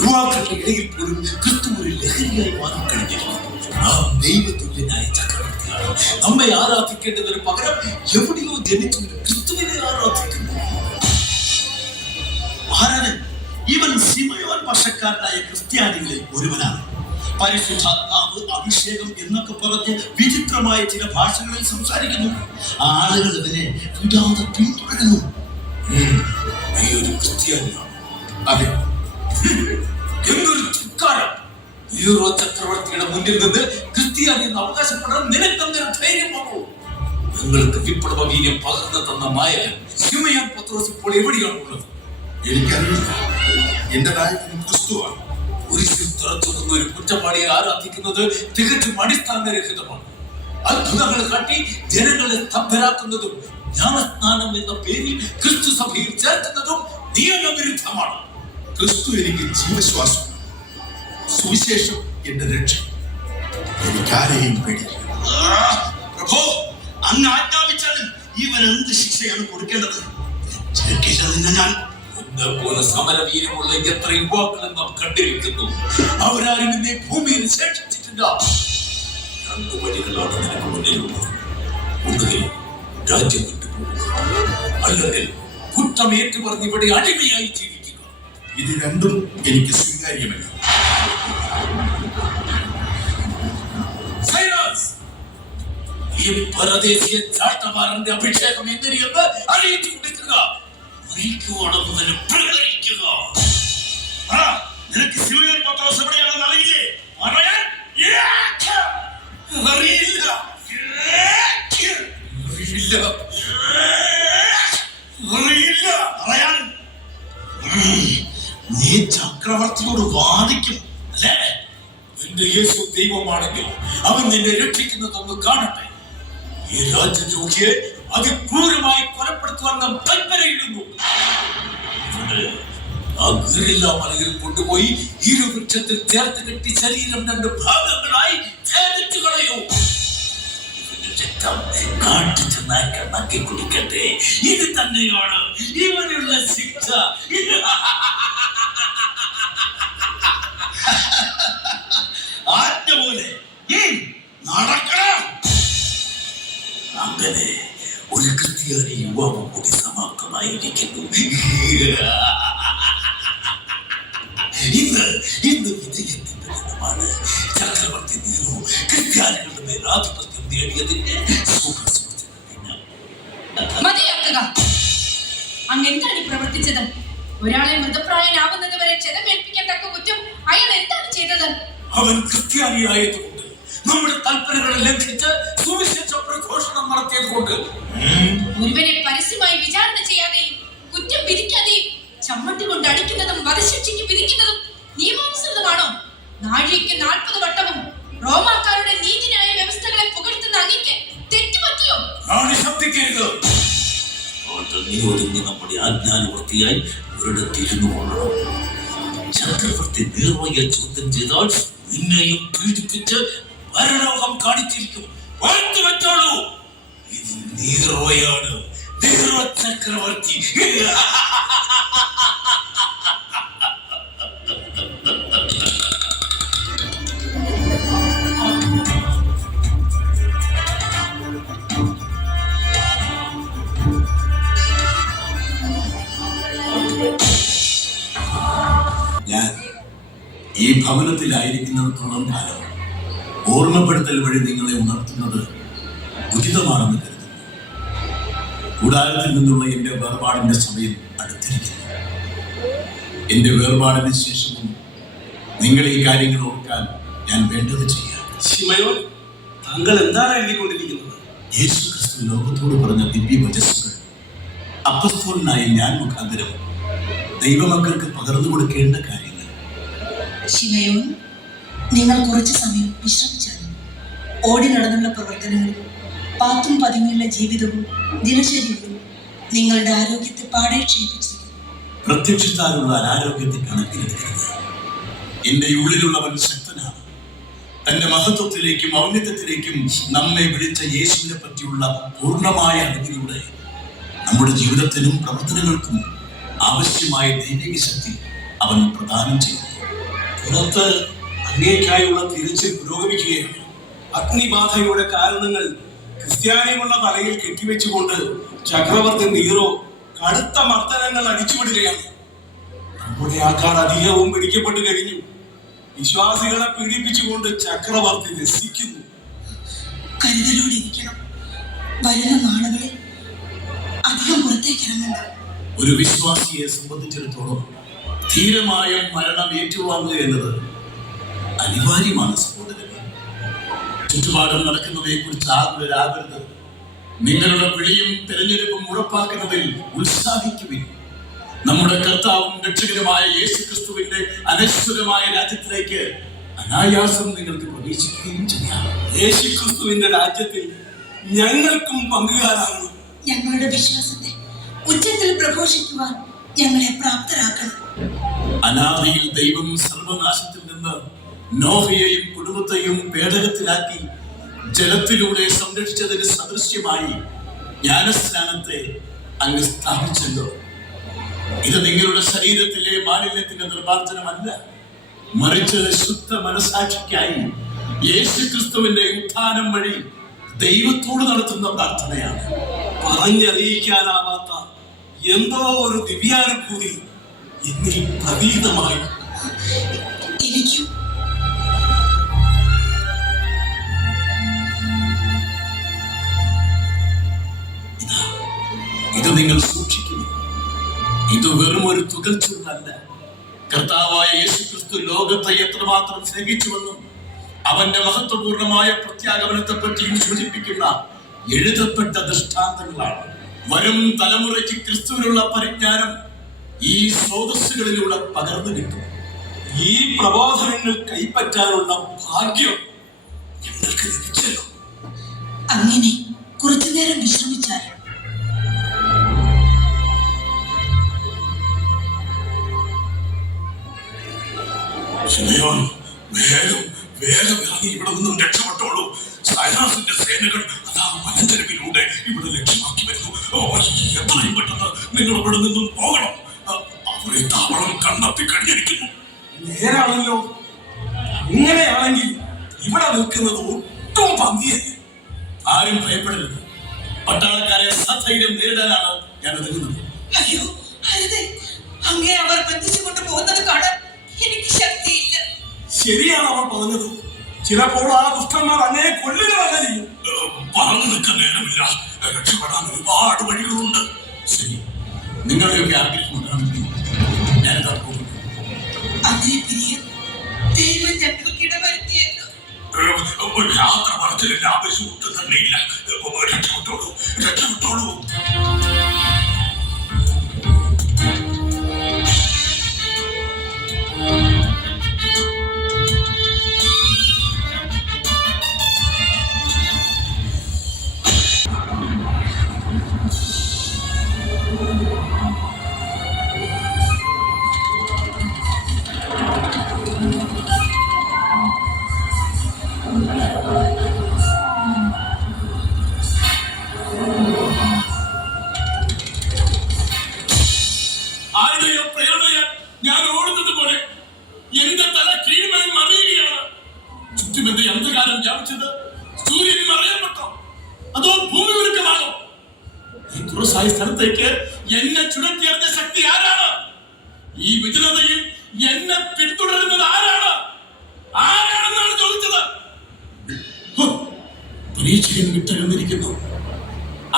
യുവാക്കളുടെ ഇടയിൽ പോലും ക്രിസ്തു ഒരു ലഹരിയായി മാറിക്കഴിഞ്ഞിരിക്കുന്നു. നാം ദൈവതുല്യനായ ചക്രവർത്തിയാണ്. നമ്മെ ആരാധിക്കേണ്ടതിന് പകരം എവിടെയോ ജനിച്ച ഒരു ക്രിസ്തുവിനെ ആരാധിക്കുന്നു. മഹാരാജൻ, ഇവൻ സിമയോൻ പക്ഷക്കാരനായ ക്രിസ്ത്യാനികളിൽ ഒരുവനാണ്. പരിശുദ്ധാത്മാവ്, അഭിഷേകം എന്നൊക്കെ പറഞ്ഞ് വിചിത്രമായ ചില ഭാഷകളിൽ സംസാരിക്കുന്നു. ആളുകൾ ഇതിനെ വിടാതെ പിന്തുടരുന്നു. നീ ഒരു ക്രിസ്ത്യാനിയാണ്. അതെ, എന്തൊരു ധിക്കാരം! നീറോ ചക്രവർത്തിയുടെ മുന്നിൽ നിന്ന് ക്രിസ്ത്യാനി എന്ന് അവകാശപ്പെടാൻ നിനക്കെന്തൊരു ധൈര്യം വന്നു? ഞങ്ങൾക്ക് വിപ്ലവ വീര്യം പകർന്നു തന്ന നായകൻ ശിമയോൻ പത്രോസ് ഇപ്പോൾ എവിടെയാണുള്ളത്? എനിക്കറിയില്ല. എന്റെ നായകൻ ക്രിസ്തുവാണ്. കുരിശിൽ തുറച്ചുകൊന്ന ഒരു കുറ്റവാളിയെ ആരാധിക്കുന്നത് തികച്ചും അടിസ്ഥാനരഹിതമാണ്. അത്ഭുതങ്ങൾ കാട്ടി ജനങ്ങളെ സ്തബ്ധരാക്കുന്നതും ജ്ഞാനസ്നാനം എന്ന പേരിൽ ക്രിസ്തു സഭയിൽ ചേർക്കുന്നതും നിയമവിരുദ്ധമാണ്. ക്രിസ്തു എനിക്ക് ജീവശ്വാസം, സുവിശേഷം എന്റെ രക്ഷ. എനിക്കാരെയും പേടിയില്ല. പ്രഭോ, അങ്ങ് ആജ്ഞാപിച്ചാലും ഇവൻ എന്ത് ശിക്ഷയാണ് കൊടുക്കേണ്ടത്? ഞാൻ പോലെ സമരവീരമുള്ള എത്ര യുവാക്കളെ നാം കണ്ടിരിക്കുന്നു. അവരാരും ഇന്നേ ഭൂമിയിൽ ശേഷിച്ചിട്ടില്ല. രണ്ട് വഴികളാണ് നിനക്ക് മുന്നിലുള്ളത്. ഒന്നുകിൽ രാജ്യം വിട്ടുപോകുക, അല്ലെങ്കിൽ കുറ്റം ഏറ്റുപറഞ്ഞ് ഇവിടെ അടിമയായി ജീവിക്കുക. ഇത് രണ്ടും എനിക്ക് സ്വീകാര്യമല്ല. ഈ പരദേശിയ ചാട്ടവാറന്റെ അഭിഷേകം എങ്ങനെയെന്ന് അറിയിച്ചു കൊടുക്കുക. മരിക്കുവാണെന്നതിന് പ്രഹരിക്കുക. നിനക്ക് ശിവയോൻ പത്രോസ് എവിടെയാണെന്ന് അറിയില്ലേ? അറിയില്ല. അറിയാൻ നീ ചക്രവർത്തിയോട് വാദിക്കും അല്ലേ? നിന്റെ യേശു ദൈവമാണെങ്കിൽ അവൻ നിന്നെ രക്ഷിക്കുന്നതൊന്ന് കാണട്ടെ. ഈ രാജ്യദ്രോഹിയെ അതിക്രൂരമായി കൊലപ്പെടുത്തുവാൻ നാം കൽപ്പനയിടുന്നു. ആ ഗറില്ല മലയിൽ കൊണ്ടുപോയി ഇരുവൃക്ഷത്തിൽ ചേർത്ത് കെട്ടി ശരീരം രണ്ട് ഭാഗങ്ങളായി ഛേദിച്ചു കളയൂ. രക്തം കാട്ടിച്ച് നാക്കി കുടിക്കട്ടെ. ഇത് തന്നെയാണ് ഇവനുള്ള ശിക്ഷ. ആജ്ഞ പോലെ നടക്കണം. അങ്ങനെ ഒരു ക്രിസ്ത്യാനി യുവാവ് കൂടി സമാപ്തമായിരിക്കുന്നു. ഇന്ന് വിജയത്തിന്റെ ദിനമാണ്. ചക്രവർത്തി നീറോ ക്രിസ്ത്യാനികളുടെ മേൽ ആധിപത്യം നേടിയതിന്റെ സുഖസൂചന. മതിയാക്കുക. അങ്ങ് എന്താണ് ഈ പ്രവർത്തിച്ചത്? ഒരാളെ മൃതപ്രായനാവുന്നത് വരെ ക്ഷതമേൽപ്പിക്കാൻ തക്ക കുറ്റം അയാൾ എന്താണ് ചെയ്തത്? അവൻ ക്രിസ്ത്യാനിയായതുകൊണ്ട്, നമ്മുടെ കൽപ്പനകളെ ലംഘിച്ച് സുവിശേഷ പ്രഘോഷണം നടത്തിയതുകൊണ്ട്, ഒരുവനെ പരസ്യമായി വിചാരണ ചെയ്യാതെയും കുറ്റം വിധിക്കാതെയും ചമ്മട്ടി കൊണ്ട് അടിക്കുന്നതും വധശിക്ഷയ്ക്ക് വിധിക്കുന്നതും നിയമാനുസൃതമാണോ? നാഴികയ്ക്ക് 40 വട്ടവും റോമാക്കാരുടെ നീതിന്യായ വ്യവസ്ഥകളെ പുകഴ്ത്തുന്ന അങ്ങേക്ക് തെറ്റുപറ്റിയോ? ശബ്ദിക്കരുത്. നീ ഒരുങ്ങി നമ്മുടെ ആജ്ഞാനുവർത്തിയായി ഒരിടത്തിരുന്നു കൊള്ളണം. ചക്രവർത്തി നീർവയെ ചോദ്യം ചെയ്താൽ നിന്നെയും പീഡിപ്പിച്ച് പരലോകം കാണിച്ചിരിക്കും. വെച്ചോളൂ, ഇത് നീർവയാണ്, നീർവ ചക്രവർത്തി. ഞാൻ ഈ ഭവനത്തിലായിരിക്കുന്നിടത്തോളം കാലം ഓർമ്മപ്പെടുത്തൽ വഴി നിങ്ങളെ ഉണർത്തുന്നത് ഉചിതമാണെന്ന് കരുതുന്നു. കൂടാരത്തിൽ നിന്നുള്ള എന്റെ വേർപാടിന്റെ സമയം അടുത്തിരിക്കുന്നു. എന്റെ വേർപാടിന് ശേഷവും നിങ്ങൾ ഈ കാര്യങ്ങൾ ഓർക്കാൻ ഞാൻ വേണ്ടത് ചെയ്യാം. ശിമയോൻ, താങ്കൾ എന്താണ് എഴുതിക്കൊണ്ടിരിക്കുന്നത്? യേശു ക്രിസ്തു ലോകത്തോട് പറഞ്ഞ ദിവ്യ വചസ്സുകൾ അപ്പസ്തോലനായ ഞാൻ മുഖാന്തരം ദൈവമക്കൾക്ക് പകർന്നു കൊടുക്കേണ്ട കാര്യങ്ങൾ. ശിമയോൻ, നിങ്ങൾ കുറച്ചു സമയം വിശ്രമിച്ചാലും ഓടി നടന്നുള്ള പ്രവർത്തനങ്ങളും പാത്തും പതുങ്ങിയുള്ള ജീവിതവും ദിനചര്യകളും നിങ്ങളുടെ ആരോഗ്യത്തെ പാടെ ക്ഷയിപ്പിച്ചു. പ്രത്യക്ഷത്താലുള്ള അനാരോഗ്യത്തെ കണക്കിലെടുക്കരുത്. എന്റെ ഉള്ളിലുള്ളവൻ ശക്തനാണ്. തന്റെ മഹത്വത്തിലേക്കും ഔന്നത്യത്തിലേക്കും നമ്മെ വിളിച്ച യേശുവിനെ പറ്റിയുള്ള പൂർണ്ണമായ അറിവിലൂടെ നമ്മുടെ ജീവിതത്തിനും പ്രവർത്തനങ്ങൾക്കും ആവശ്യമായ ദൈവിക ശക്തി അവൻ പ്രദാനം ചെയ്യുന്നു. പുറത്ത് അങ്ങേക്കായുള്ള തിരച്ചിൽ പുരോഗമിക്കുകയാണ്. അഗ്നിബാധയുടെ കാരണങ്ങൾ ക്രിസ്ത്യാനികളുടെ തലയിൽ കെട്ടിവെച്ചുകൊണ്ട് ചക്രവർത്തി നീറോ കടുത്ത മർദ്ദനങ്ങൾ അടിച്ചുവിടുകയാണ്. നമ്മുടെ ആൾക്കാർ അധികവും പിടിക്കപ്പെട്ടു കഴിഞ്ഞു. വിശ്വാസികളെ പീഡിപ്പിച്ചുകൊണ്ട് ചക്രവർത്തി രസിക്കുന്നു. കരുതലോടെ ഇരിക്കണം. വരുന്ന നാളുകളിൽ അധികം പുറത്തേക്ക് ഇറങ്ങുന്നു. ഒരു വിശ്വാസിയെ സംബന്ധിച്ചിടത്തോളം ധീരമായ മരണം ഏറ്റുവാങ്ങുക എന്നത് അനിവാര്യമാണ്. സഹോദരങ്ങൾ, ചുറ്റുപാടും നടക്കുന്നവയെ കുറിച്ച് ആകുലരാകരുത്. നിങ്ങളുടെ വിളിയും തിരഞ്ഞെടുപ്പും ഉറപ്പാക്കുന്നതിൽ ഉത്സാഹിക്കുവിൻ. നമ്മുടെ കർത്താവും രക്ഷകനുമായ യേശു ക്രിസ്തുവിന്റെ അനശ്വരമായ രാജ്യത്തിലേക്ക് അനായാസം നിങ്ങൾക്ക് പ്രവേശിക്കുകയും ചെയ്യാം. യേശു ക്രിസ്തുവിന്റെ രാജ്യത്തിൽ ഞങ്ങൾക്കും പങ്കുകാരാണ്. ഞങ്ങളുടെ വിശ്വാസത്തെ ഉച്ചത്തിൽ പ്രഘോഷിക്കുവാൻ ഞങ്ങളെ പ്രാപ്തരാക്കണം. അനാദിയിൽ ദൈവം സർവനാശത്തിൽ നിന്ന് നോഹയെയും കുടുംബത്തെയും പേടകത്തിലാക്കി ജലത്തിലൂടെ സംരക്ഷിച്ചതിന് സദൃശ്യമായി ജ്ഞാനസ്നാനത്തെ അങ്ങ് സ്ഥാപിച്ചല്ലോ. ഇത് നിങ്ങളുടെ ശരീരത്തിലെ മാലിന്യത്തിന്റെ നിർമ്മാർജ്ജനമല്ല, മറിച്ച് ശുദ്ധ മനസാക്ഷിക്കായി യേശു ക്രിസ്തുവിന്റെ ഉത്ഥാനം വഴി ദൈവത്തോട് നടത്തുന്ന പ്രാർത്ഥനയാണ്. പറഞ്ഞറിയിക്കാനാവാത്ത എന്തോ ഒരു ദിവ്യാനുഭൂതി എന്നിൽ പ്രതീതമായി. എനിക്കും ഇത് നിങ്ങൾ സൂക്ഷിക്കുന്നു. ഇത് വെറും ഒരു തുകൽച്ചൊന്നല്ല. കർത്താവായ യേശു ക്രിസ്തു ലോകത്തെ എത്രമാത്രം സ്നേഹിച്ചുവെന്നും അവന്റെ മഹത്വപൂർണമായ പ്രത്യാഗമനത്തെ പറ്റിയും സൂചിപ്പിക്കുന്ന എഴുതപ്പെട്ട ദൃഷ്ടാന്തങ്ങളാണ്. വരും തലമുറയ്ക്ക് ക്രിസ്തുവിനുള്ള പരിജ്ഞാനം ഈ സ്രോതസ്സുകളിലൂടെ പകർന്നു കിട്ടും. ഈ പ്രബോധനങ്ങൾ കൈപ്പറ്റാനുള്ള ഭാഗ്യം ഞങ്ങൾക്ക് ലഭിച്ചല്ലോ. അങ്ങനെ കുറച്ചു നേരം വിശ്രമിച്ചാൽ ശിമയോൻ, വേഗം വേഗം ഇറങ്ങി ഇവിടെ നിന്നും രക്ഷപ്പെട്ടോളൂ. സൈറാസിന്റെ സേനകൾ അതാ മലഞ്ചെരുവിലൂടെ ഇവിടെ ലക്ഷ്യമാക്കി വരുന്നു. എത്രയും പെട്ടെന്ന് നിങ്ങൾ ഇവിടെ നിന്നും പോകണം. അവരെ താവളം കണ്ടെത്തി കഴിഞ്ഞിരിക്കുന്നു. നേരാണല്ലോ. ഇങ്ങനെയാണെങ്കിൽ ഇവിടെ നിൽക്കുന്നത് ഒട്ടും പന്തിയല്ല. ആരും ഭയപ്പെടരുത്. പട്ടാളക്കാരെ സധൈര്യം നേരിടാനാണ് ഞാൻ ഒരുങ്ങുന്നത്. അയ്യോ അരുതേ, അങ്ങേ അവർ ബന്ധിച്ചുകൊണ്ട് പോകുന്നത് കാണാൻ എനിക്ക് ശക്തിയില്ല. ശരിയാണ് അവർ പറഞ്ഞത്. ചിലപ്പോൾ ആ ദുഷ്ടന്മാർ അങ്ങനെ കൊല്ലുക തന്നെ ചെയ്യും. പറഞ്ഞു നിൽക്കാൻ നേരമില്ല. രക്ഷപ്പെടാൻ ഒരുപാട് വഴികളുണ്ട്. ശരി, നിങ്ങളുടെയൊക്കെ ആഗ്രഹമുണ്ടാണെങ്കിൽ ഞാനിതാ പോകുന്നു. അങ്ങനെ പിരിയാൻ ദൈവം ഞങ്ങൾക്ക് ഇടവരുത്തിയല്ലോ. യാത്ര പറഞ്ഞതിൽ ആവശ്യം ഒട്ടും തന്നെയില്ല. രക്ഷപ്പെട്ടോളൂ, രക്ഷപ്പെട്ടോളൂ. ഞാൻ ഓടുന്നത് പോലെ എന്റെ തല കീഴ്മേൽ മറിയുകയാണ്. ചുറ്റുമെന്റെ അന്ധകാരം വ്യാപിച്ചത് സൂര്യൻ മറയപ്പെട്ടോ അതോ ഭൂമി ഒരുക്കമാണോ? ഈ തുറസായ സ്ഥലത്തേക്ക് എന്നെ ചുഴറ്റിയെറിഞ്ഞ ശക്തി ആരാണ്? ഈ വിജനതയിൽ എന്നെ പിന്തുടരുന്നത് ആരാണ്? ആരാണെന്നാണ് ചോദിച്ചത്. പരീക്ഷയിൽ വിട്ടകന്നിരിക്കുന്നു.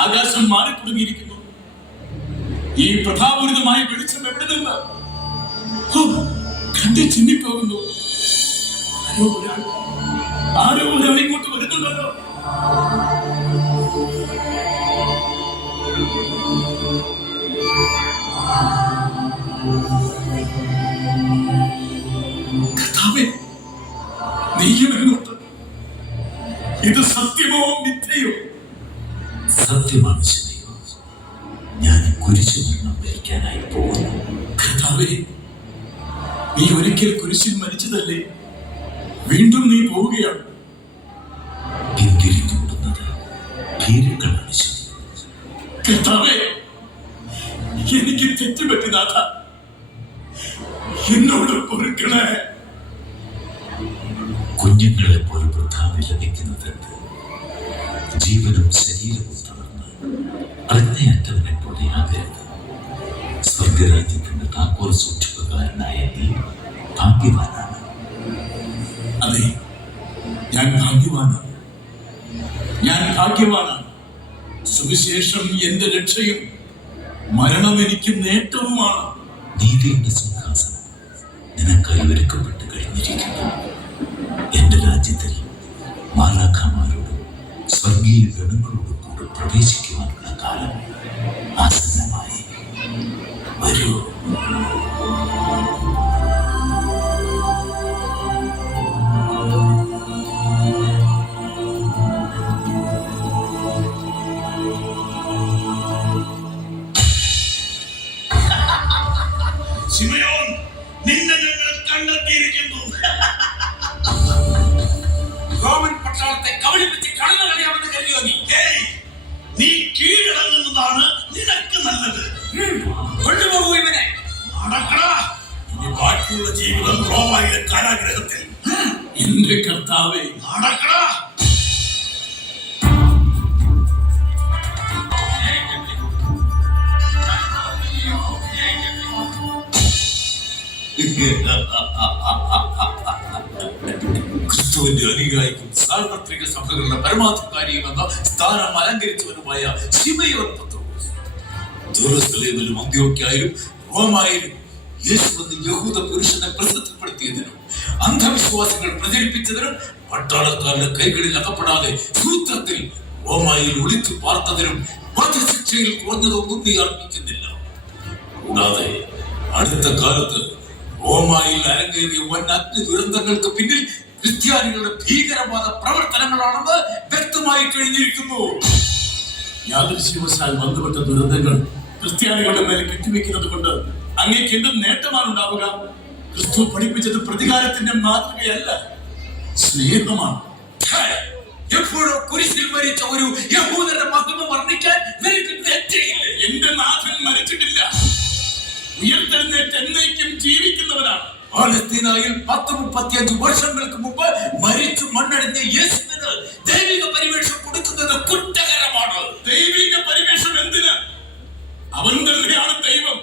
ആകാശം മാറിത്തുടങ്ങിയിരിക്കുന്നു. ഈ പ്രഭാപൂരിതമായ വെളിച്ചം എവിടെ നിന്ന്? കണ്ടി ചിന്നിപ്പോകുന്നു. ആരോ ഒരാൾ ഇങ്ങോട്ട് വരുന്നുണ്ടല്ലോ. കർത്താവേ, നീയും എങ്ങോട്ട്? ഇത് സത്യമോ മിഥ്യയോ? സത്യമാണ് ശിവയോ. ഞാൻ കുരിശു മരണം വരിക്കാനായി പോകുന്നു. കർത്താവേ, നീ ഒരിക്കൽ കുരിശിൽ മരിച്ചതല്ലേ? വീണ്ടും നീ പോവുകയാണ്. പിന്തിരിഞ്ഞോടുന്നത് ഭീരുക്കളാണ് ശിവയോ. കർത്താവേ, എനിക്ക് തെറ്റുപറ്റി നാഥ, എന്നോട് പൊറുക്കണേ. കുഞ്ഞുങ്ങളെ പോലെ വൃദ്ധാവിൽ ലഭിക്കുന്നത് ജീവനും ശരീരവും തളർന്ന് പ്രജ്ഞയറ്റവനെ പോലെ ആകരുത്. സ്വർഗരാജ്യത്തിന്റെ താക്കോൽ സൂക്ഷിപ്പുകാരനായ നീ ഭാഗ്യവാനാണ്. അതെ, ഞാൻ ഭാഗ്യവാനാണ്. ഞാൻ ഭാഗ്യവാനാണ്. സുവിശേഷം എന്റെ രക്ഷയും മരണം എനിക്ക് നേട്ടവുമാണ്. നീതിയുടെ സിംഹാസനം നിനക്കായി ഒരുക്കപ്പെട്ട് കഴിഞ്ഞിരിക്കുന്നു. എന്റെ രാജ്യത്തിൽ മാലാഖമാരോടും സ്വർഗീയ ഗണങ്ങളോടും കൂടെ പ്രവേശിക്കുവാനുള്ള കാലം ആസന്നമായി. വരൂ. തുറക്കടാ. ക്രിസ്തുവിന്റെ അനുയായിക്കും സാർവത്രിക സഭകളുടെ പരമാധികാരിയും എന്ന സ്ഥാനം അലങ്കരിച്ചവനുമായ ശിമയോൻ പത്രോസ് ജെറുസലേമിലും അന്ത്യോക്യയിലും റോമായിലും യേശുവെന്ന യഹൂദ പുരുഷനെ പ്രസിദ്ധപ്പെടുത്തിയതിനും അന്ധവിശ്വാസങ്ങൾ പ്രചരിപ്പിച്ചതിനും പട്ടാളക്കാരുടെ കൈകളിൽ അകപ്പെടാതെ സൂത്രത്തിൽ റോമായിൽ ഒളിച്ചു പാർത്തതിനും വധശിക്ഷയിൽ കുറഞ്ഞതൊന്നും നീ അർപ്പിക്കുന്നില്ല. കൂടാതെ അടുത്ത കാലത്ത് റോമായിൽ അരങ്ങേറിയ വൻ അഗ്നി ദുരന്തങ്ങൾക്ക് പിന്നിൽ ക്രിസ്ത്യാനികളുടെ ഭീകരവാദ പ്രവർത്തനങ്ങളാണെന്ന് വ്യക്തമായി കഴിഞ്ഞിരിക്കുന്നു. യാദൃശ്യവശാൽ ബന്ധപ്പെട്ട ദുരന്തങ്ങൾ ക്രിസ്ത്യാനികളുടെ മേൽ കെട്ടിവെക്കുന്നത് കൊണ്ട് അങ്ങേക്ക് എന്ത് നേട്ടമാണ് ഉണ്ടാവുക? ക്രിസ്തു പഠിപ്പിച്ചത് പ്രതികാരത്തിന്റെ മാതൃകയല്ല, സ്നേഹമാണ്. എപ്പോഴോ കുരിശിൽ മരിച്ച ഒരു യഹൂദന്റെ മഹിമ വർണ്ണിക്കാൻ നിനക്ക് തെറ്റിയില്ല. എന്റെ നാഥൻ മരിച്ചിട്ടില്ല, ഉയർത്തെഴുന്നേറ്റ് എന്നേക്കും ജീവിക്കുന്നവനാണ്. പാലസ്തീനായിൽ 10-35 വർഷങ്ങൾക്ക് മുമ്പ് മരിച്ചു മണ്ണടിഞ്ഞ യേശുവിന് ദൈവിക പരിവേഷം കൊടുക്കുന്നത് കുറ്റകരമാണ്. ദൈവിക പരിവേഷം എന്തിന്? അവൻ തന്നെയാണ് ദൈവം,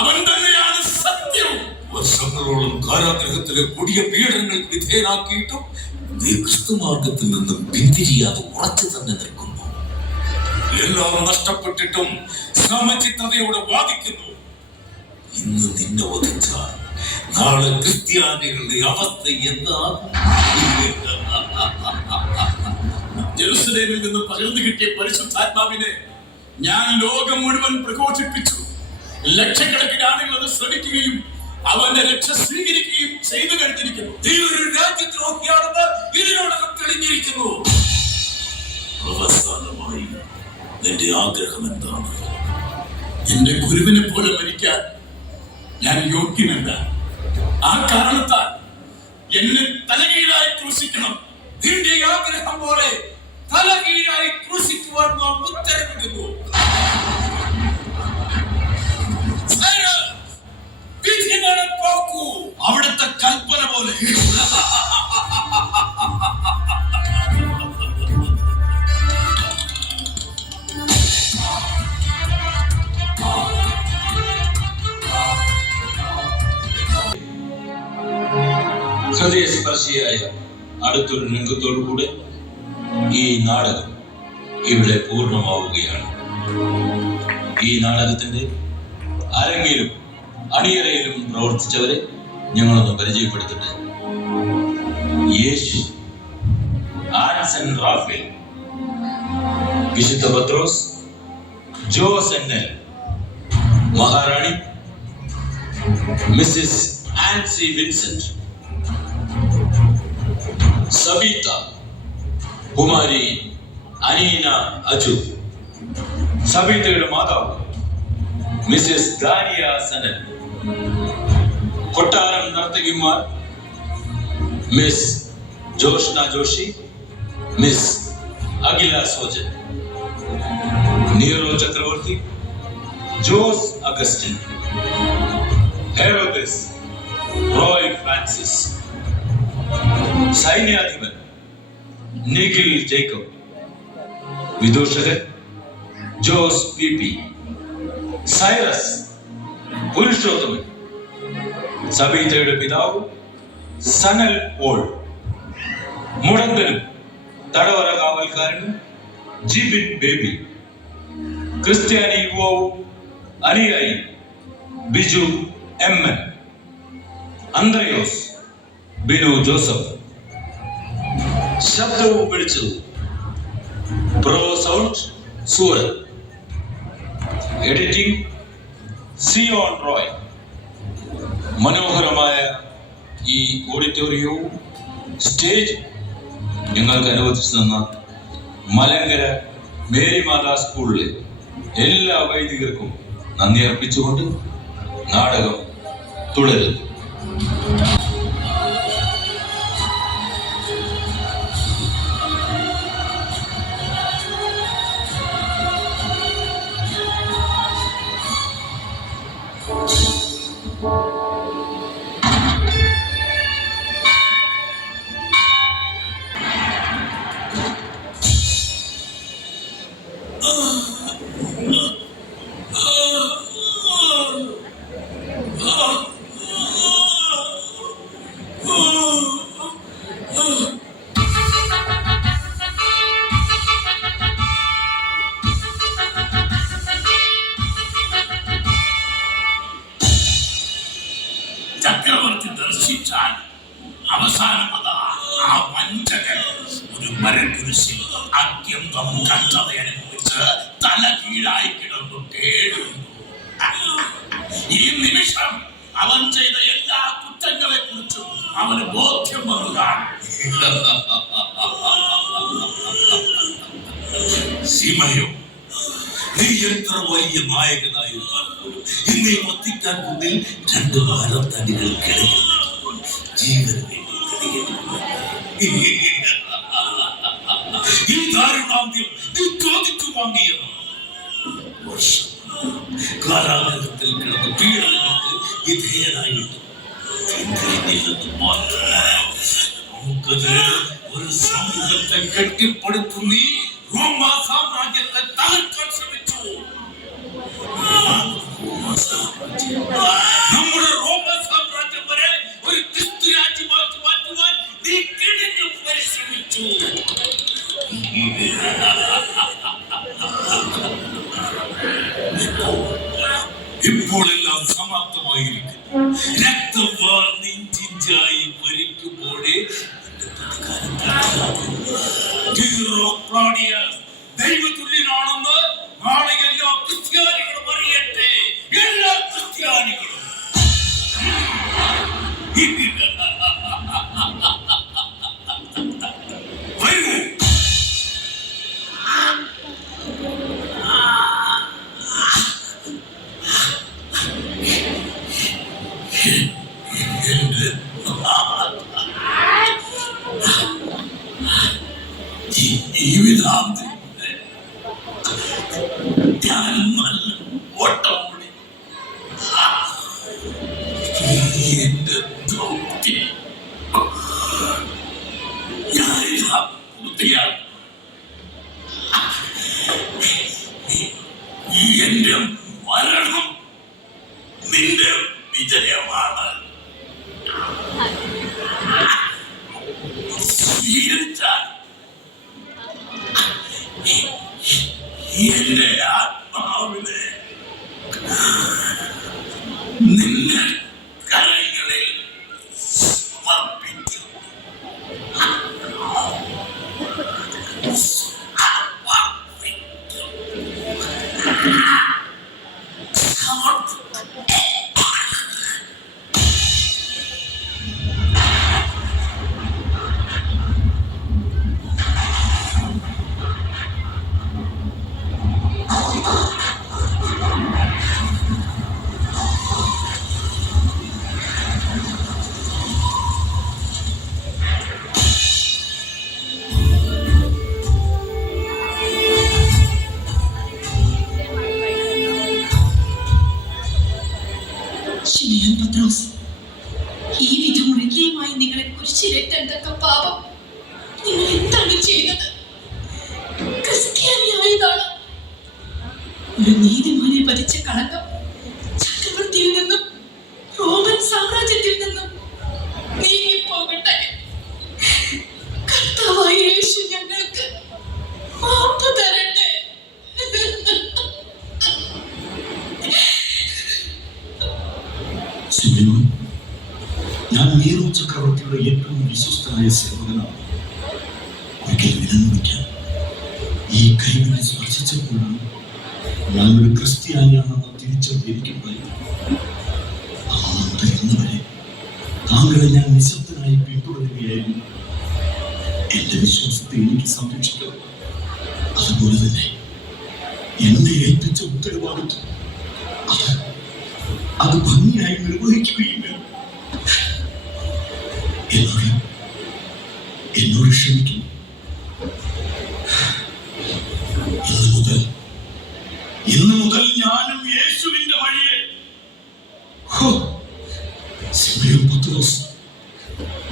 അവൻ തന്നെയാണ് സത്യം. വർഷങ്ങളോളം കാരാഗ്രഹത്തിലെ കൊടിയ പീഡനങ്ങൾക്ക് വിധേയനാക്കിയിട്ടും നീ ക്രിസ്തുമാർഗത്തിൽ നിന്നും പിന്തിരിയാതെ ഉറച്ചു തന്നെ നിൽക്കുന്നു. എല്ലാം നഷ്ടപ്പെട്ടിട്ടും സമചിത്തതയോടെ വാദിക്കുന്നു. ഇന്ന് നിന്നെ വധിച്ചാൽ നാളെ ക്രിസ്ത്യാനികളുടെ അവസ്ഥ എന്താകും? ജെറുസലേമിൽ നിന്ന് പകർന്നു കിട്ടിയ പരിശുദ്ധാത്മാവിനെ ഞാൻ ലോകം മുഴുവൻ പ്രഘോഷിപ്പിച്ചു. ലക്ഷക്കണക്കിന് ആളുകൾ അത് ശ്രമിക്കുകയും അവന്റെ രക്ഷ സ്വീകരിക്കുകയും ചെയ്തു കഴിഞ്ഞിരിക്കുന്നു. നീ ഒരു രാജ്യദ്രോഹിയാണെന്ന് ഇതിനോടകം തെളിഞ്ഞിരിക്കുന്നു. അവസാനമായി നിന്റെ ആഗ്രഹം എന്താണ്? എന്റെ ഗുരുവിനെ പോലെ മരിക്കാൻ ഞാൻ യോഗ്യനല്ല. ആ കാരണത്താൽ എന്നെ തലകീഴായി ക്രൂശിക്കണം. നിന്റെ ആഗ്രഹം പോലെ തലകീഴായി ക്രൂശിക്കുവാൻ നാം ഉത്തരവിടുന്നു. അവിടുത്തെ കൽപ്പന പോലെ. ഹൃദയസ്പർശിയായ അടുത്തൊരു രംഗത്തോടുകൂടെ ഈ നാടകം ഇവിടെ പൂർണ്ണമാവുകയാണ്. ഈ നാടകത്തിന്റെ അരങ്ങിലും അണിയറയിലും പ്രവർത്തിച്ചവരെ ഞങ്ങളൊന്ന് പരിചയപ്പെടുത്തട്ടെ. യേശു, ആൻസൺ റാഫേൽ, വിശുദ്ധ പത്രോസ്, ജോസ് എന്നൽ, മഹാറാണി മിസ്സിസ് ആൻസി വിൻസെന്റ്, സബീത, കുമാരി അനീന അജു, സബീതയുടെ മാതാവ് മിസ്സിസ് ദാനിയ സനൽ, കൊട്ടാരം നർത്തകിമാർ Miss Joshna Joshy, Miss Akhila Sojan, Nero ചക്രവർത്തി, ജോസ് അഗസ്റ്റിൻ, ഹെറോദസ്, റോയ് ഫ്രാൻസിസ്, സൈന്യാധിപൻ നിഖിൽ ജേക്കബ്, വിദൂഷകൻ ജോസ് പി പി, സൈറസ് പുരുഷോത്തമൻ, സബീതയുടെ പിതാവ് സനൽ പോൾ, മുടന്തനും തടവറ കാവൽക്കാരനും ജിബിൻ ബേബി, ക്രിസ്ത്യാനി യുവാവും അനുയായി ബിജു എം എൻ, അന്ത്രയോസ്, ബിനു ജോസഫ്, ശബ്ദവും പിടിച്ചതും pro sound Surath, editing Zion Roy. മനോഹരമായ ഈ ഓഡിറ്റോറിയവും സ്റ്റേജ് ഞങ്ങൾക്ക് അനുവദിച്ചു തന്ന മലങ്കര മേരി മാതാ സ്കൂളിലെ എല്ലാ വൈദികർക്കും നന്ദി അർപ്പിച്ചുകൊണ്ട് നാടകം തുടരുന്നു. ഒരു മരക്കുരിശിൽ അത്യന്തം കഷ്ടത അനുഭവിച്ച് തല കീഴായി കിടന്നു കേടുന്നു. ഈ നിമിഷം അവൻ ചെയ്ത എല്ലാ കുറ്റങ്ങളെ കുറിച്ചും അവന് ബോധ്യം വന്നതാണ്. ശിമയോൻ, നീ എത്ര വലിയ നായകനായിരുന്നാൽ പോലും ഇന്ന് ഈ വത്തിക്കാൻ കുന്നിൽ 2 മരത്തടികൾക്കിടയിൽ ജീവന് വേണ്ടി ഈ ദാരുണാന്ത്യം നീ ചോദിച്ചു വാങ്ങിയത്. വർഷം കാരാഗ്രഹത്തിൽ കിടന്ന് പീഡനങ്ങൾക്ക് വിധേയനായിട്ട് നമുക്കത് ഒരു സമൂഹത്തെ കെട്ടിപ്പടുത്തുന്നീ റോമാ സാമ്രാജ്യത്തെ തകർക്കാൻ ശ്രമിച്ചു. നമ്മുടെ റോമാ സാമ്രാജ്യം വരെ ഒരു ക്രിസ്തു രാജ്യമാക്കി മാറ്റുവാൻ നീ കിണഞ്ഞു പരിശ്രമിച്ചു. ഇപ്പോൾ എല്ലാം സമാപ്തമായിരിക്കുന്നു. രക്തം വാർന്നിഞ്ചിഞ്ചായി മരിക്കുമ്പോഴേ ദൈവതുല്യനാണെന്ന് നാളെ എല്ലാ ക്രിസ്ത്യാനികളും അറിയട്ടെ. എല്ലാ ക്രിസ്ത്യാനികളും വരൂ. ജീവിതാന്തി ഞാൻ നല്ല ഓട്ടോടി എന്റെ ദ്രൗപദി ഞാനിതാ പൂർത്തിയാണ്. എന്റെ മരണം നിന്റെ വിജയമാണ്. സ്വീകരിച്ചാൽ എന്റെ ആത്മാവിനെ നിന്റെ കരങ്ങളിൽ സമർപ്പിക്കും. ശിമയോൻ പത്രോസ്, ഈ വിധം മൃഗീയമായി നിങ്ങളെ കുരിശിലേറ്റെടുത്ത പാപം നിങ്ങൾ എന്താണ് ചെയ്തത്? ക്രിസ്ത്യാനിയായതാണ്. ഒരു നീതിമാനെ പതിച്ച കളങ്കം ചക്രവർത്തിയിൽ നിന്നും റോമൻ സാമ്രാജ്യത്തിൽ നിന്നും നീങ്ങിപ്പോകട്ടെ. കർത്താവായ യേശു ഞങ്ങൾക്ക് മാപ്പ് തരട്ടെ. ശിമയോൻ, ഞാൻ നീറോ ചക്രവർത്തിയുടെ ഏറ്റവും വിശ്വസ്തനായ സേവകനാണ്. ഒരിക്കൽ വിലന്നുവയ്ക്കാൻ ഈ കൈവിനെ സ്പർശിച്ചപ്പോഴാണ് ഞാനൊരു ക്രിസ്ത്യാനിയാണെന്ന് തിരിച്ചറിഞ്ഞിരിക്കുന്നത്. ഇന്നുവരെ താങ്കളെ ഞാൻ നിശബ്ദനായി പിന്തുടരുകയായിരുന്നു. എന്റെ വിശ്വാസത്തെ എനിക്ക് സംരക്ഷിക്കണം. അതുപോലെ തന്നെ എന്നെ ഏൽപ്പിച്ച ഉത്തരവാദിത്വം അത് ഭംഗിയായി നിർവഹിക്കുകയും വേണം. എന്നോട് ക്ഷമിക്കും. ഇന്നു മുതൽ ഞാനും യേശുവിന്റെ വഴിയെ. ശിമയോൻ പത്രോസ്,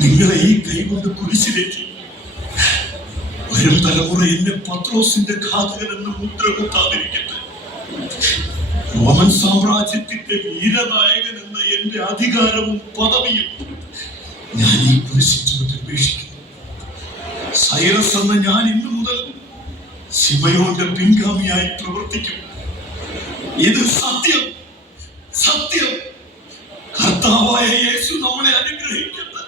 നിങ്ങളെ ഈ കൈകൊണ്ട് കുരിശിലേക്ക് വരും തലമുറ എന്നെ പത്രോസിന്റെ ഘാതകനെന്ന് മുദ്ര കുത്താതിരിക്കട്ടെ. റോമൻ സാമ്രാജ്യത്തിന്റെ വീരനായകൻ എന്ന എന്റെ അധികാരവും പദവിയും ഞാൻ ഈ കുരിശിച്ചുകൊണ്ട് ഉപേക്ഷിക്കുന്നു. സൈറസ് എന്ന ഞാൻ ഇന്നു മുതൽ ശിമയോന്റെ പിൻഗാമിയായി പ്രവർത്തിക്കും. ഇത് സത്യം, സത്യം. കർത്താവായ യേശു നമ്മളെ അനുഗ്രഹിക്കട്ടെ.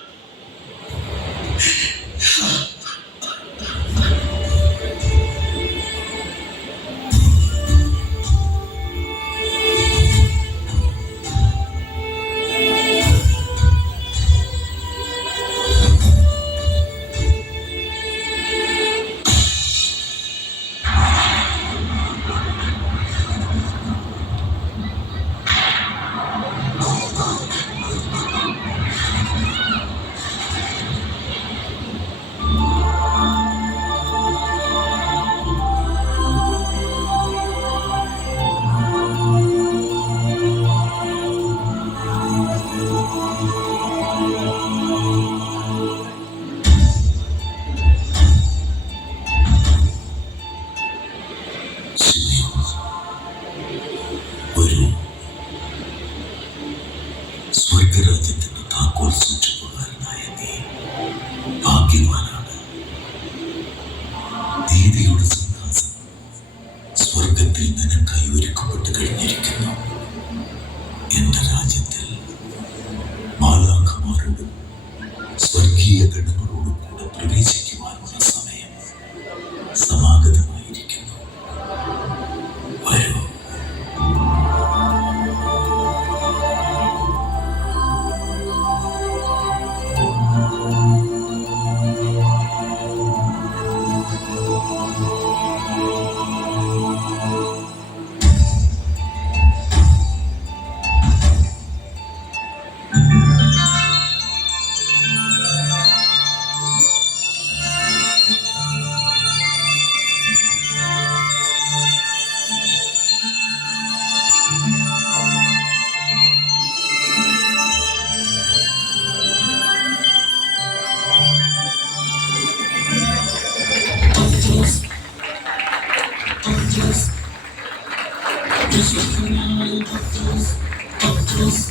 പത്രോസ്